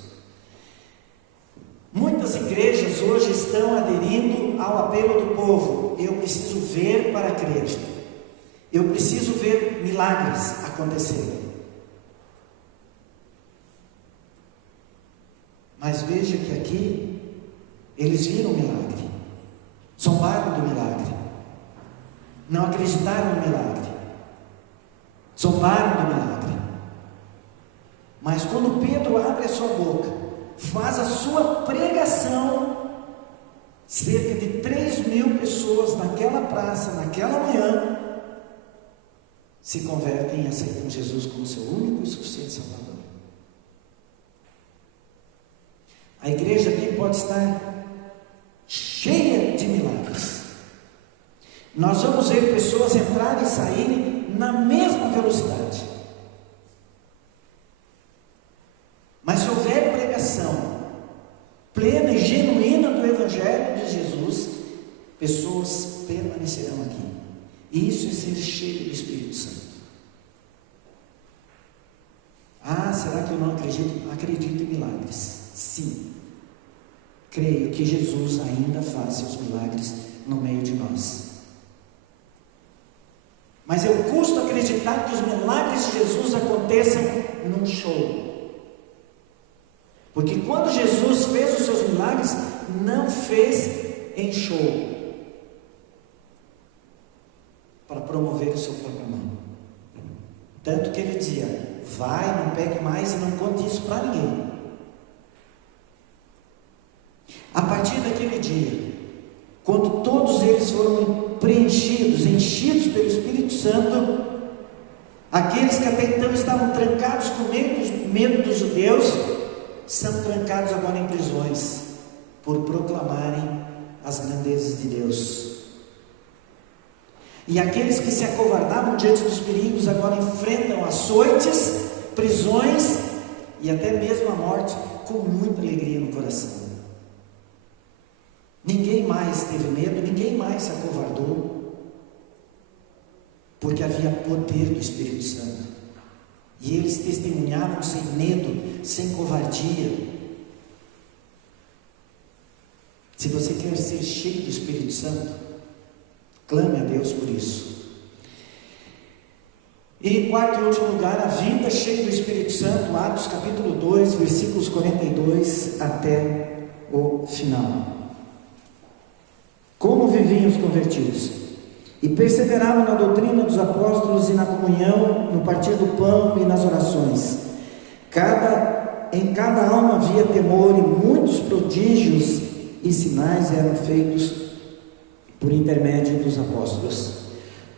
Muitas igrejas hoje estão aderindo ao apelo do povo: eu preciso ver para crer, eu preciso ver milagres acontecerem. Mas veja que aqui eles viram o milagre, zombaram do milagre, não acreditaram no milagre, zombaram do milagre. Mas quando Pedro abre a sua boca, faz a sua pregação, cerca de 3.000 pessoas naquela praça, naquela manhã, se convertem e aceitam Jesus como seu único e suficiente Salvador. A igreja aqui pode estar cheia de milagres. Nós vamos ver pessoas entrarem e saírem na mesma velocidade. Mas se houver pregação plena e genuína do Evangelho de Jesus, pessoas permanecerão aqui. E isso é ser cheio do Espírito Santo. Ah, será que eu não acredito? Acredito em milagres. Sim. Creio que Jesus ainda faz seus milagres no meio de nós. Mas eu custo acreditar que os milagres de Jesus aconteçam num show. Porque quando Jesus fez os seus milagres, não fez em show, para promover o seu próprio nome. Tanto que ele dizia: vai, não pegue mais e não conte isso para ninguém. A partir daquele dia, quando todos eles foram preenchidos, enchidos pelo Espírito Santo, aqueles que até então estavam trancados com medo dos judeus, são trancados agora em prisões, por proclamarem as grandezas de Deus. E aqueles que se acovardavam diante dos perigos agora enfrentam açoites, prisões e até mesmo a morte com muita alegria no coração. Ninguém mais teve medo, ninguém mais se acovardou, porque havia poder do Espírito Santo. E eles testemunhavam sem medo, sem covardia. Se você quer ser cheio do Espírito Santo, clame a Deus por isso. E em quarto e último lugar, a vida cheia do Espírito Santo, Atos capítulo 2, versículos 42 até o final. Como viviam os convertidos? E perseveravam na doutrina dos apóstolos e na comunhão, no partir do pão e nas orações. Em cada alma havia temor, e muitos prodígios e sinais eram feitos por intermédio dos apóstolos.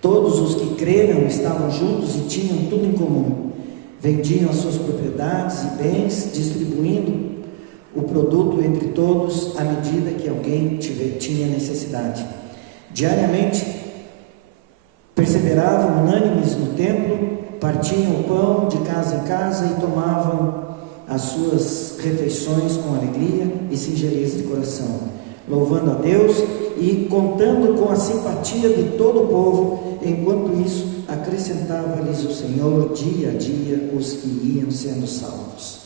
Todos os que creram estavam juntos e tinham tudo em comum. Vendiam as suas propriedades e bens, distribuindo o produto entre todos à medida que alguém tinha necessidade. Diariamente perseveravam unânimes no templo, partiam o pão de casa em casa e tomavam as suas refeições com alegria e singeleza de coração, louvando a Deus e contando com a simpatia de todo o povo. Enquanto isso, acrescentava-lhes o Senhor dia a dia os que iam sendo salvos.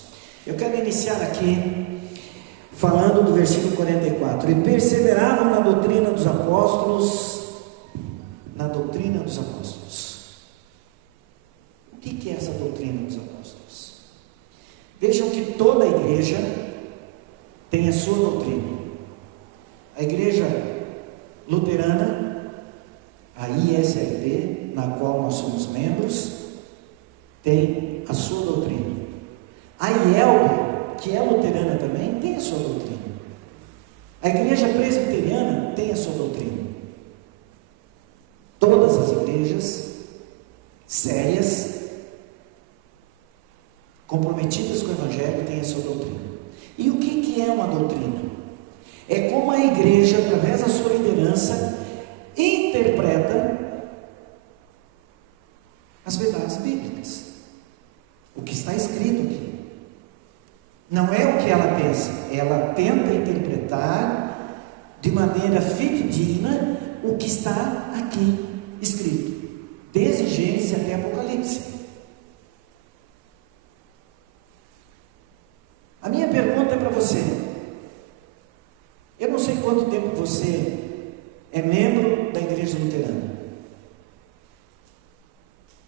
Eu quero iniciar aqui falando do versículo 44. E perseveravam na doutrina dos apóstolos. Na doutrina dos apóstolos. O que é essa doutrina dos apóstolos? Vejam que toda a igreja tem a sua doutrina. A igreja luterana, a ISLB, na qual nós somos membros, tem a sua doutrina. A IELB, que é luterana também, tem a sua doutrina. A igreja presbiteriana tem a sua doutrina. Todas as igrejas sérias, comprometidas com o Evangelho, têm a sua doutrina. E o que é uma doutrina? É como a igreja, através da sua liderança, interpreta as verdades bíblicas, o que está escrito aqui. Não é o que ela pensa, ela tenta interpretar de maneira fidedigna o que está aqui escrito, desde Gênesis até Apocalipse. A minha pergunta é para você. Eu não sei quanto tempo você é membro da igreja luterana.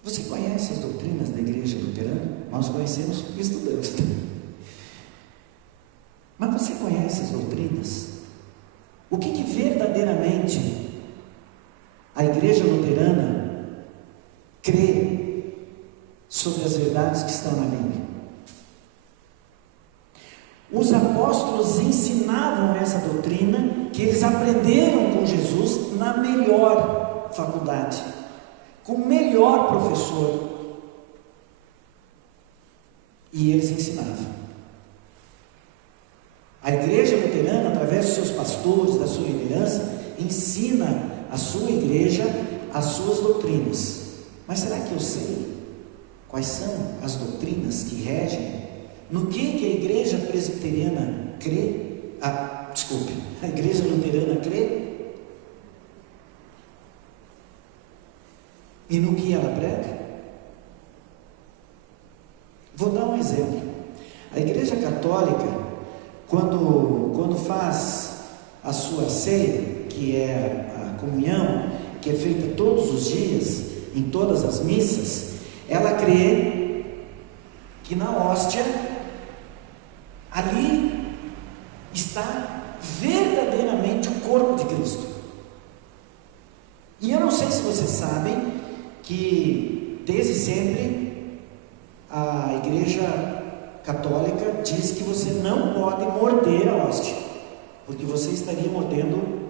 Você conhece as doutrinas da igreja luterana? Nós conhecemos porque estudamos. Mas você conhece as doutrinas? O que verdadeiramente a igreja luterana crê sobre as verdades que estão na Bíblia? Os apóstolos ensinavam essa doutrina que eles aprenderam com Jesus na melhor faculdade, com o melhor professor, e eles ensinavam. A igreja luterana, através dos seus pastores, da sua liderança, ensina a sua igreja as suas doutrinas. Mas será que eu sei quais são as doutrinas que regem? No que a igreja presbiteriana crê? A igreja luterana crê? E no que ela prega? Vou dar um exemplo. A igreja católica, quando faz a sua ceia, que é a comunhão, que é feita todos os dias, em todas as missas, ela crê que na hóstia, ali está verdadeiramente o corpo de Cristo. E eu não sei se vocês sabem que desde sempre a igreja católica diz que você não pode morder a hóstia, porque você estaria mordendo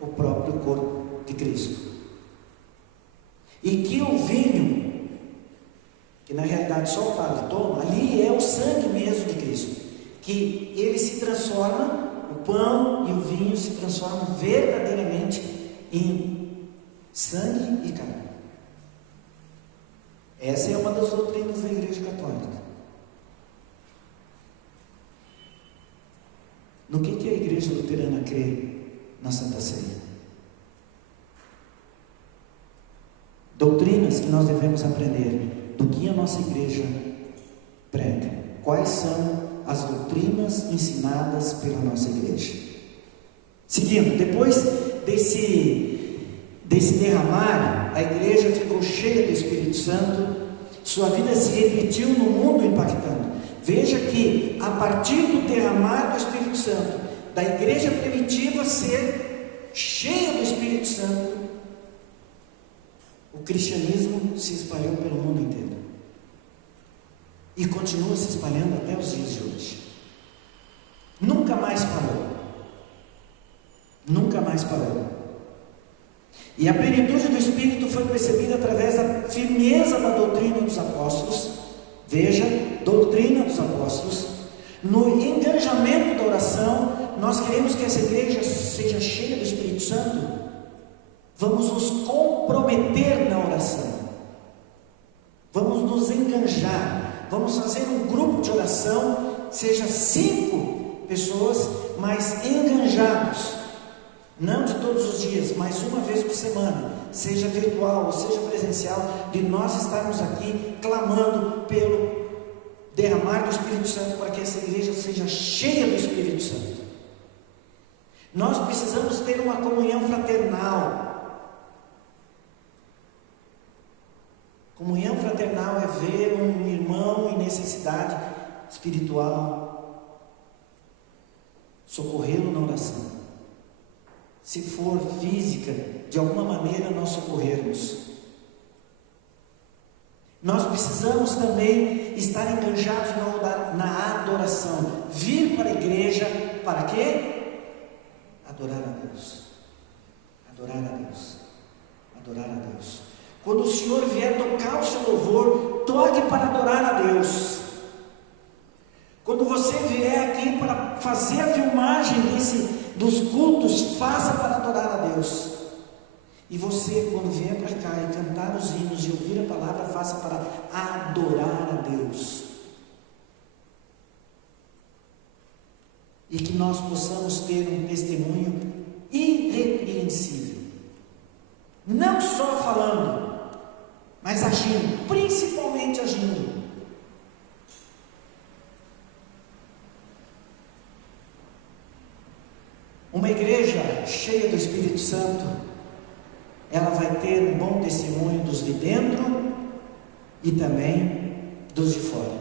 o próprio corpo de Cristo. E que o vinho, que na realidade só o padre toma, ali é o sangue mesmo de Cristo, que ele se transforma, o pão e o vinho se transformam verdadeiramente em sangue e carne. Essa é uma das doutrinas da Igreja Católica. No que a Igreja Luterana crê na Santa Ceia? Doutrinas que nós devemos aprender do que a nossa Igreja prega. Quais são as doutrinas ensinadas pela nossa Igreja? Seguindo, depois desse derramar, a Igreja ficou cheia do Espírito Santo, sua vida se refletiu no mundo impactando. Veja que a partir do derramar do Espírito Santo, da Igreja primitiva ser cheia do Espírito Santo, o cristianismo se espalhou pelo mundo inteiro e continua se espalhando até os dias de hoje. Nunca mais parou. Nunca mais parou. E a plenitude do Espírito foi percebida através da firmeza da doutrina dos apóstolos. Veja, doutrina dos apóstolos. No engajamento da oração, nós queremos que essa igreja seja cheia do Espírito Santo. Vamos nos comprometer na oração. Vamos nos engajar. Vamos fazer um grupo de oração, seja 5 pessoas, mas engajados. Não de todos os dias, mas uma vez por semana, seja virtual ou seja presencial, de nós estarmos aqui clamando pelo derramar do Espírito Santo, para que essa igreja seja cheia do Espírito Santo. Nós precisamos ter uma comunhão fraternal. Comunhão fraternal é ver um irmão em necessidade espiritual, socorrê-lo na oração. Se for física, de alguma maneira nós socorrermos. Nós precisamos também estar engajados na adoração. Vir para a igreja, para quê? Adorar a Deus. Adorar a Deus. Adorar a Deus. Quando o Senhor vier tocar o seu louvor, toque para adorar a Deus. Quando você vier aqui para fazer a filmagem dos cultos, faça para adorar a Deus. E você, quando vier para cá e cantar os hinos e ouvir a palavra, faça para adorar a Deus. E que nós possamos ter um testemunho irrepreensível. Não só falando, mas agindo, principalmente agindo. Uma igreja cheia do Espírito Santo, ela vai ter um bom testemunho dos de dentro e também dos de fora.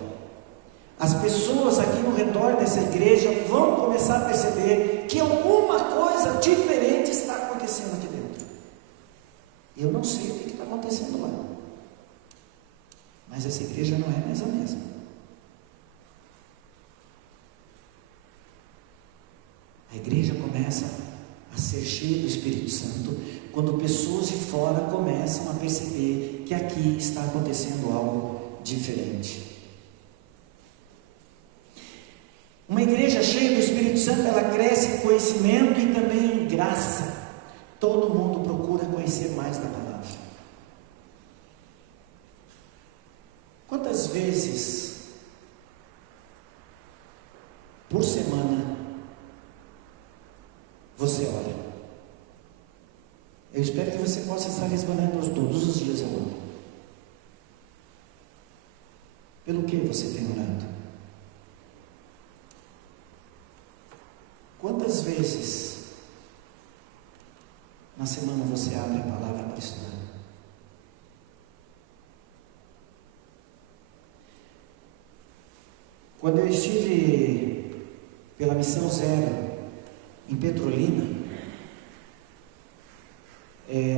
As pessoas aqui no redor dessa igreja vão começar a perceber que alguma coisa diferente está acontecendo aqui dentro. Eu não sei o que está acontecendo lá, mas essa igreja não é mais a mesma. A igreja começa a ser cheia do Espírito Santo quando pessoas de fora começam a perceber que aqui está acontecendo algo diferente. Uma igreja cheia do Espírito Santo, ela cresce em conhecimento e também em graça. Todo mundo procura conhecer mais da palavra. Quantas vezes por semana você ora? Eu espero que você possa estar respondendo todos os dias eu oro. Pelo que você tem orado? Quantas vezes na semana você abre a palavra para estudar? Quando eu estive pela Missão Zero em Petrolina,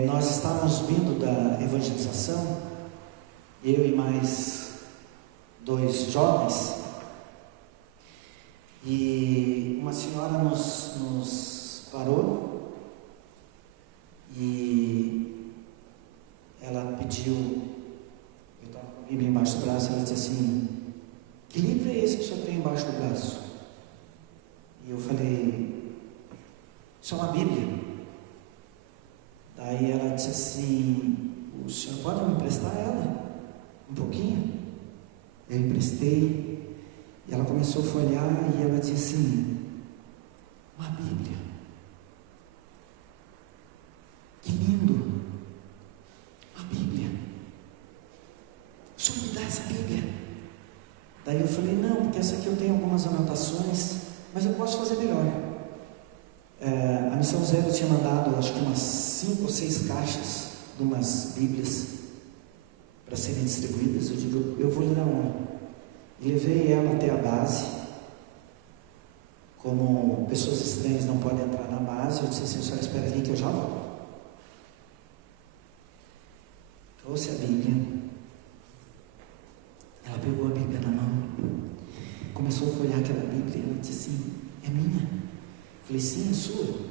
nós estávamos vindo da evangelização, eu e mais 2 jovens, e uma senhora nos parou e ela pediu, eu estava com a Bíblia embaixo do braço, ela disse assim: que livro é esse que o senhor tem embaixo do braço? E eu falei: isso é uma Bíblia. Daí ela disse assim: o senhor pode me emprestar ela? Um pouquinho? Eu emprestei, e ela começou a folhear, e ela disse assim: uma Bíblia. Que lindo! Uma Bíblia. O senhor me dá essa Bíblia? Daí eu falei: não, porque essa aqui eu tenho algumas anotações, mas eu posso fazer melhor. A Missão Zero tinha mandado, acho que umas 5 ou 6 caixas de umas Bíblias para serem distribuídas. Eu digo: eu vou lhe dar uma. E levei ela até a base. Como pessoas estranhas não podem entrar na base, eu disse assim: senhora, espera aqui que eu já volto. Trouxe a Bíblia. Ela pegou a Bíblia na mão, começou a folhear aquela Bíblia, e ela disse assim: é minha? Eu falei: sim, é sua.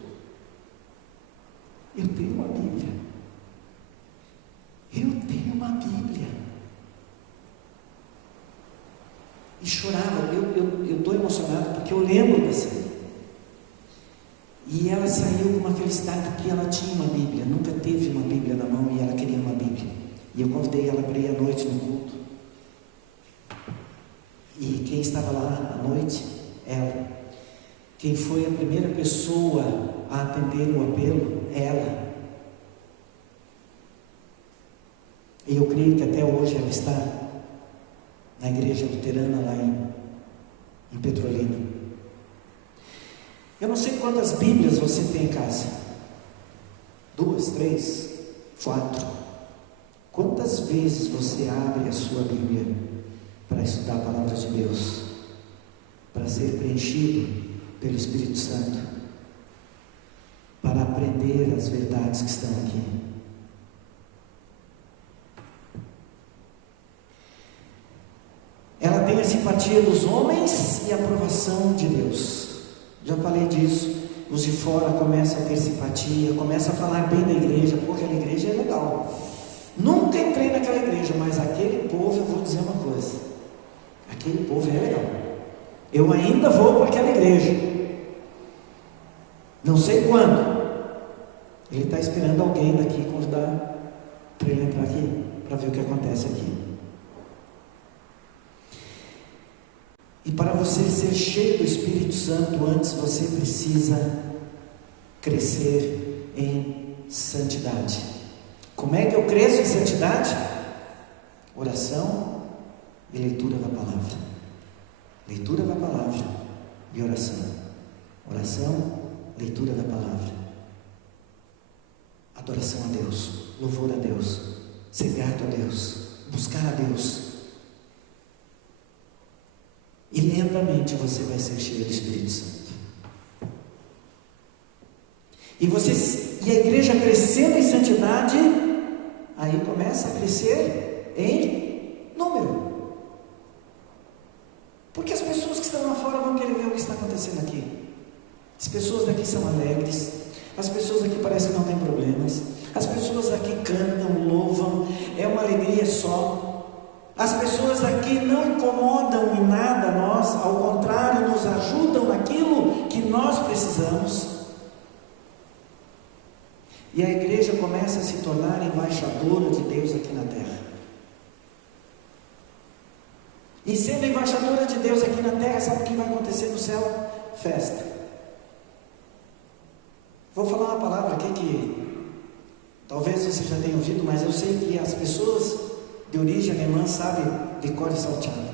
Eu tenho uma Bíblia. Eu tenho uma Bíblia. E chorava. Eu estou emocionado porque eu lembro da cena. E ela saiu com uma felicidade porque ela tinha uma Bíblia. Nunca teve uma Bíblia na mão e ela queria uma Bíblia. E eu convidei ela para ir à noite no culto. E quem estava lá à noite? Ela. Quem foi a primeira pessoa a atender o apelo? Ela. E eu creio que até hoje ela está na igreja luterana lá em Petrolina. Eu não sei quantas Bíblias você tem em casa. 2, 3, 4. Quantas vezes você abre a sua Bíblia para estudar a palavra de Deus, para ser preenchido pelo Espírito Santo, para aprender as verdades que estão aqui? Ela tem a simpatia dos homens e a aprovação de Deus. Já falei disso. Os de fora começam a ter simpatia, começam a falar bem da igreja. Pô, aquela igreja é legal. Nunca entrei naquela igreja, mas aquele povo, eu vou dizer uma coisa: aquele povo é legal. Eu ainda vou para aquela igreja. Não sei quando. Ele está esperando alguém daqui convidar para ele entrar aqui, para ver o que acontece aqui. E para você ser cheio do Espírito Santo, antes você precisa crescer em santidade. Como é que eu cresço em santidade? Oração e leitura da palavra. Leitura da palavra e oração. Oração, leitura da palavra. Adoração a Deus, louvor a Deus, ser grato a Deus, buscar a Deus. E lentamente você vai ser cheio do Espírito Santo. E a igreja crescendo em santidade, aí começa a crescer em número. Porque as pessoas que estão lá fora vão querer ver o que está acontecendo aqui. As pessoas daqui são alegres. As pessoas aqui parecem que não têm problemas. As pessoas aqui cantam, louvam. É uma alegria só. As pessoas aqui não incomodam em nada nós, ao contrário, nos ajudam naquilo que nós precisamos. E a igreja começa a se tornar embaixadora de Deus aqui na terra. E sendo embaixadora de Deus aqui na terra, sabe o que vai acontecer no céu? Festa. Vou falar uma palavra aqui que talvez você já tenha ouvido, mas eu sei que as pessoas de origem alemã sabem de cor e salteado.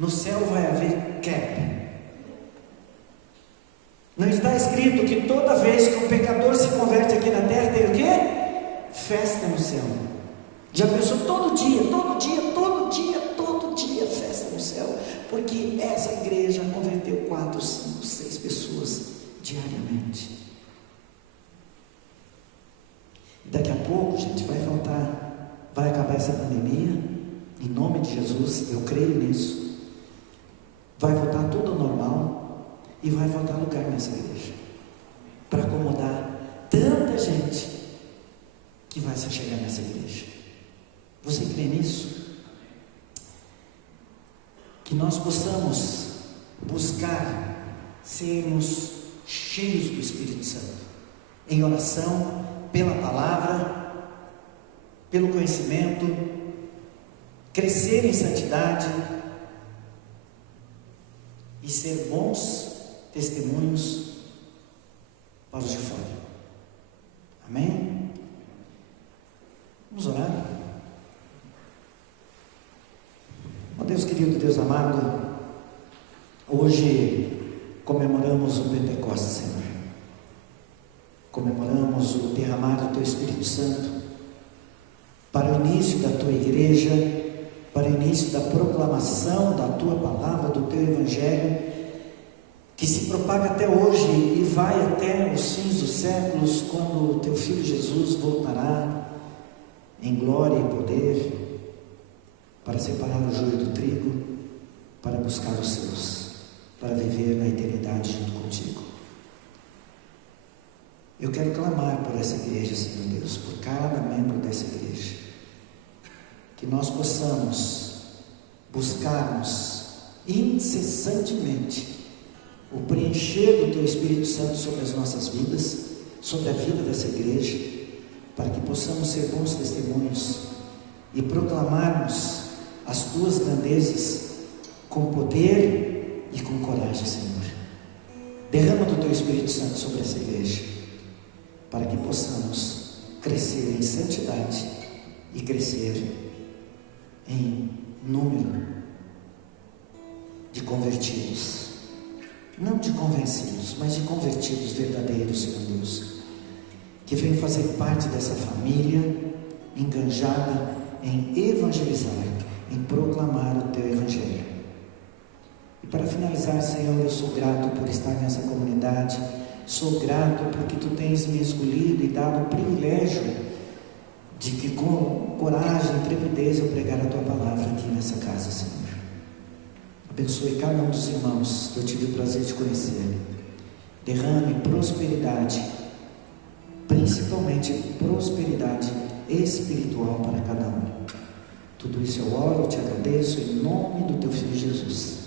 No céu vai haver cap. Não está escrito que toda vez que um pecador se converte aqui na terra tem o quê? Festa no céu. Já pensou? Todo dia, festa no céu, porque essa igreja converteu 4, 5, 6 pessoas diariamente. Daqui a pouco, gente, vai acabar essa pandemia, em nome de Jesus, eu creio nisso. Vai voltar tudo ao normal e vai faltar lugar nessa igreja para acomodar tanta gente que vai se chegar nessa igreja. Você crê nisso? Que nós possamos buscar sermos cheios do Espírito Santo, em oração, pela palavra, pelo conhecimento, crescer em santidade e ser bons testemunhos para os de fora. Amém? Vamos orar. Ó Deus querido, Deus amado, hoje comemoramos o Pentecostes, Senhor. Comemoramos o derramar do Teu Espírito Santo para o início da Tua igreja, para o início da proclamação da Tua palavra, do Teu Evangelho, que se propaga até hoje e vai até os fins dos séculos, quando o Teu Filho Jesus voltará em glória e poder para separar o joio do trigo, para buscar os seus, para viver na eternidade junto contigo. Eu quero clamar por essa igreja, Senhor Deus, por cada membro dessa igreja, que nós possamos buscarmos incessantemente o preencher do Teu Espírito Santo sobre as nossas vidas, sobre a vida dessa igreja, para que possamos ser bons testemunhos e proclamarmos as Tuas grandezas com poder e com coragem, Senhor. Derrama do Teu Espírito Santo sobre essa igreja, para que possamos crescer em santidade e crescer em número de convertidos, não de convencidos, mas de convertidos verdadeiros, Senhor Deus, que venham fazer parte dessa família enganjada em evangelizar, em proclamar o Teu Evangelho. E para finalizar, Senhor, eu sou grato por estar nessa comunidade, sou grato porque Tu tens me escolhido e dado o privilégio de que com coragem e intrepidez eu pregar a Tua palavra aqui nessa casa, Senhor. Abençoe cada um dos irmãos que eu tive o prazer de conhecer. Derrame prosperidade, principalmente prosperidade espiritual para cada um. Tudo isso eu oro, te agradeço em nome do Teu Filho Jesus.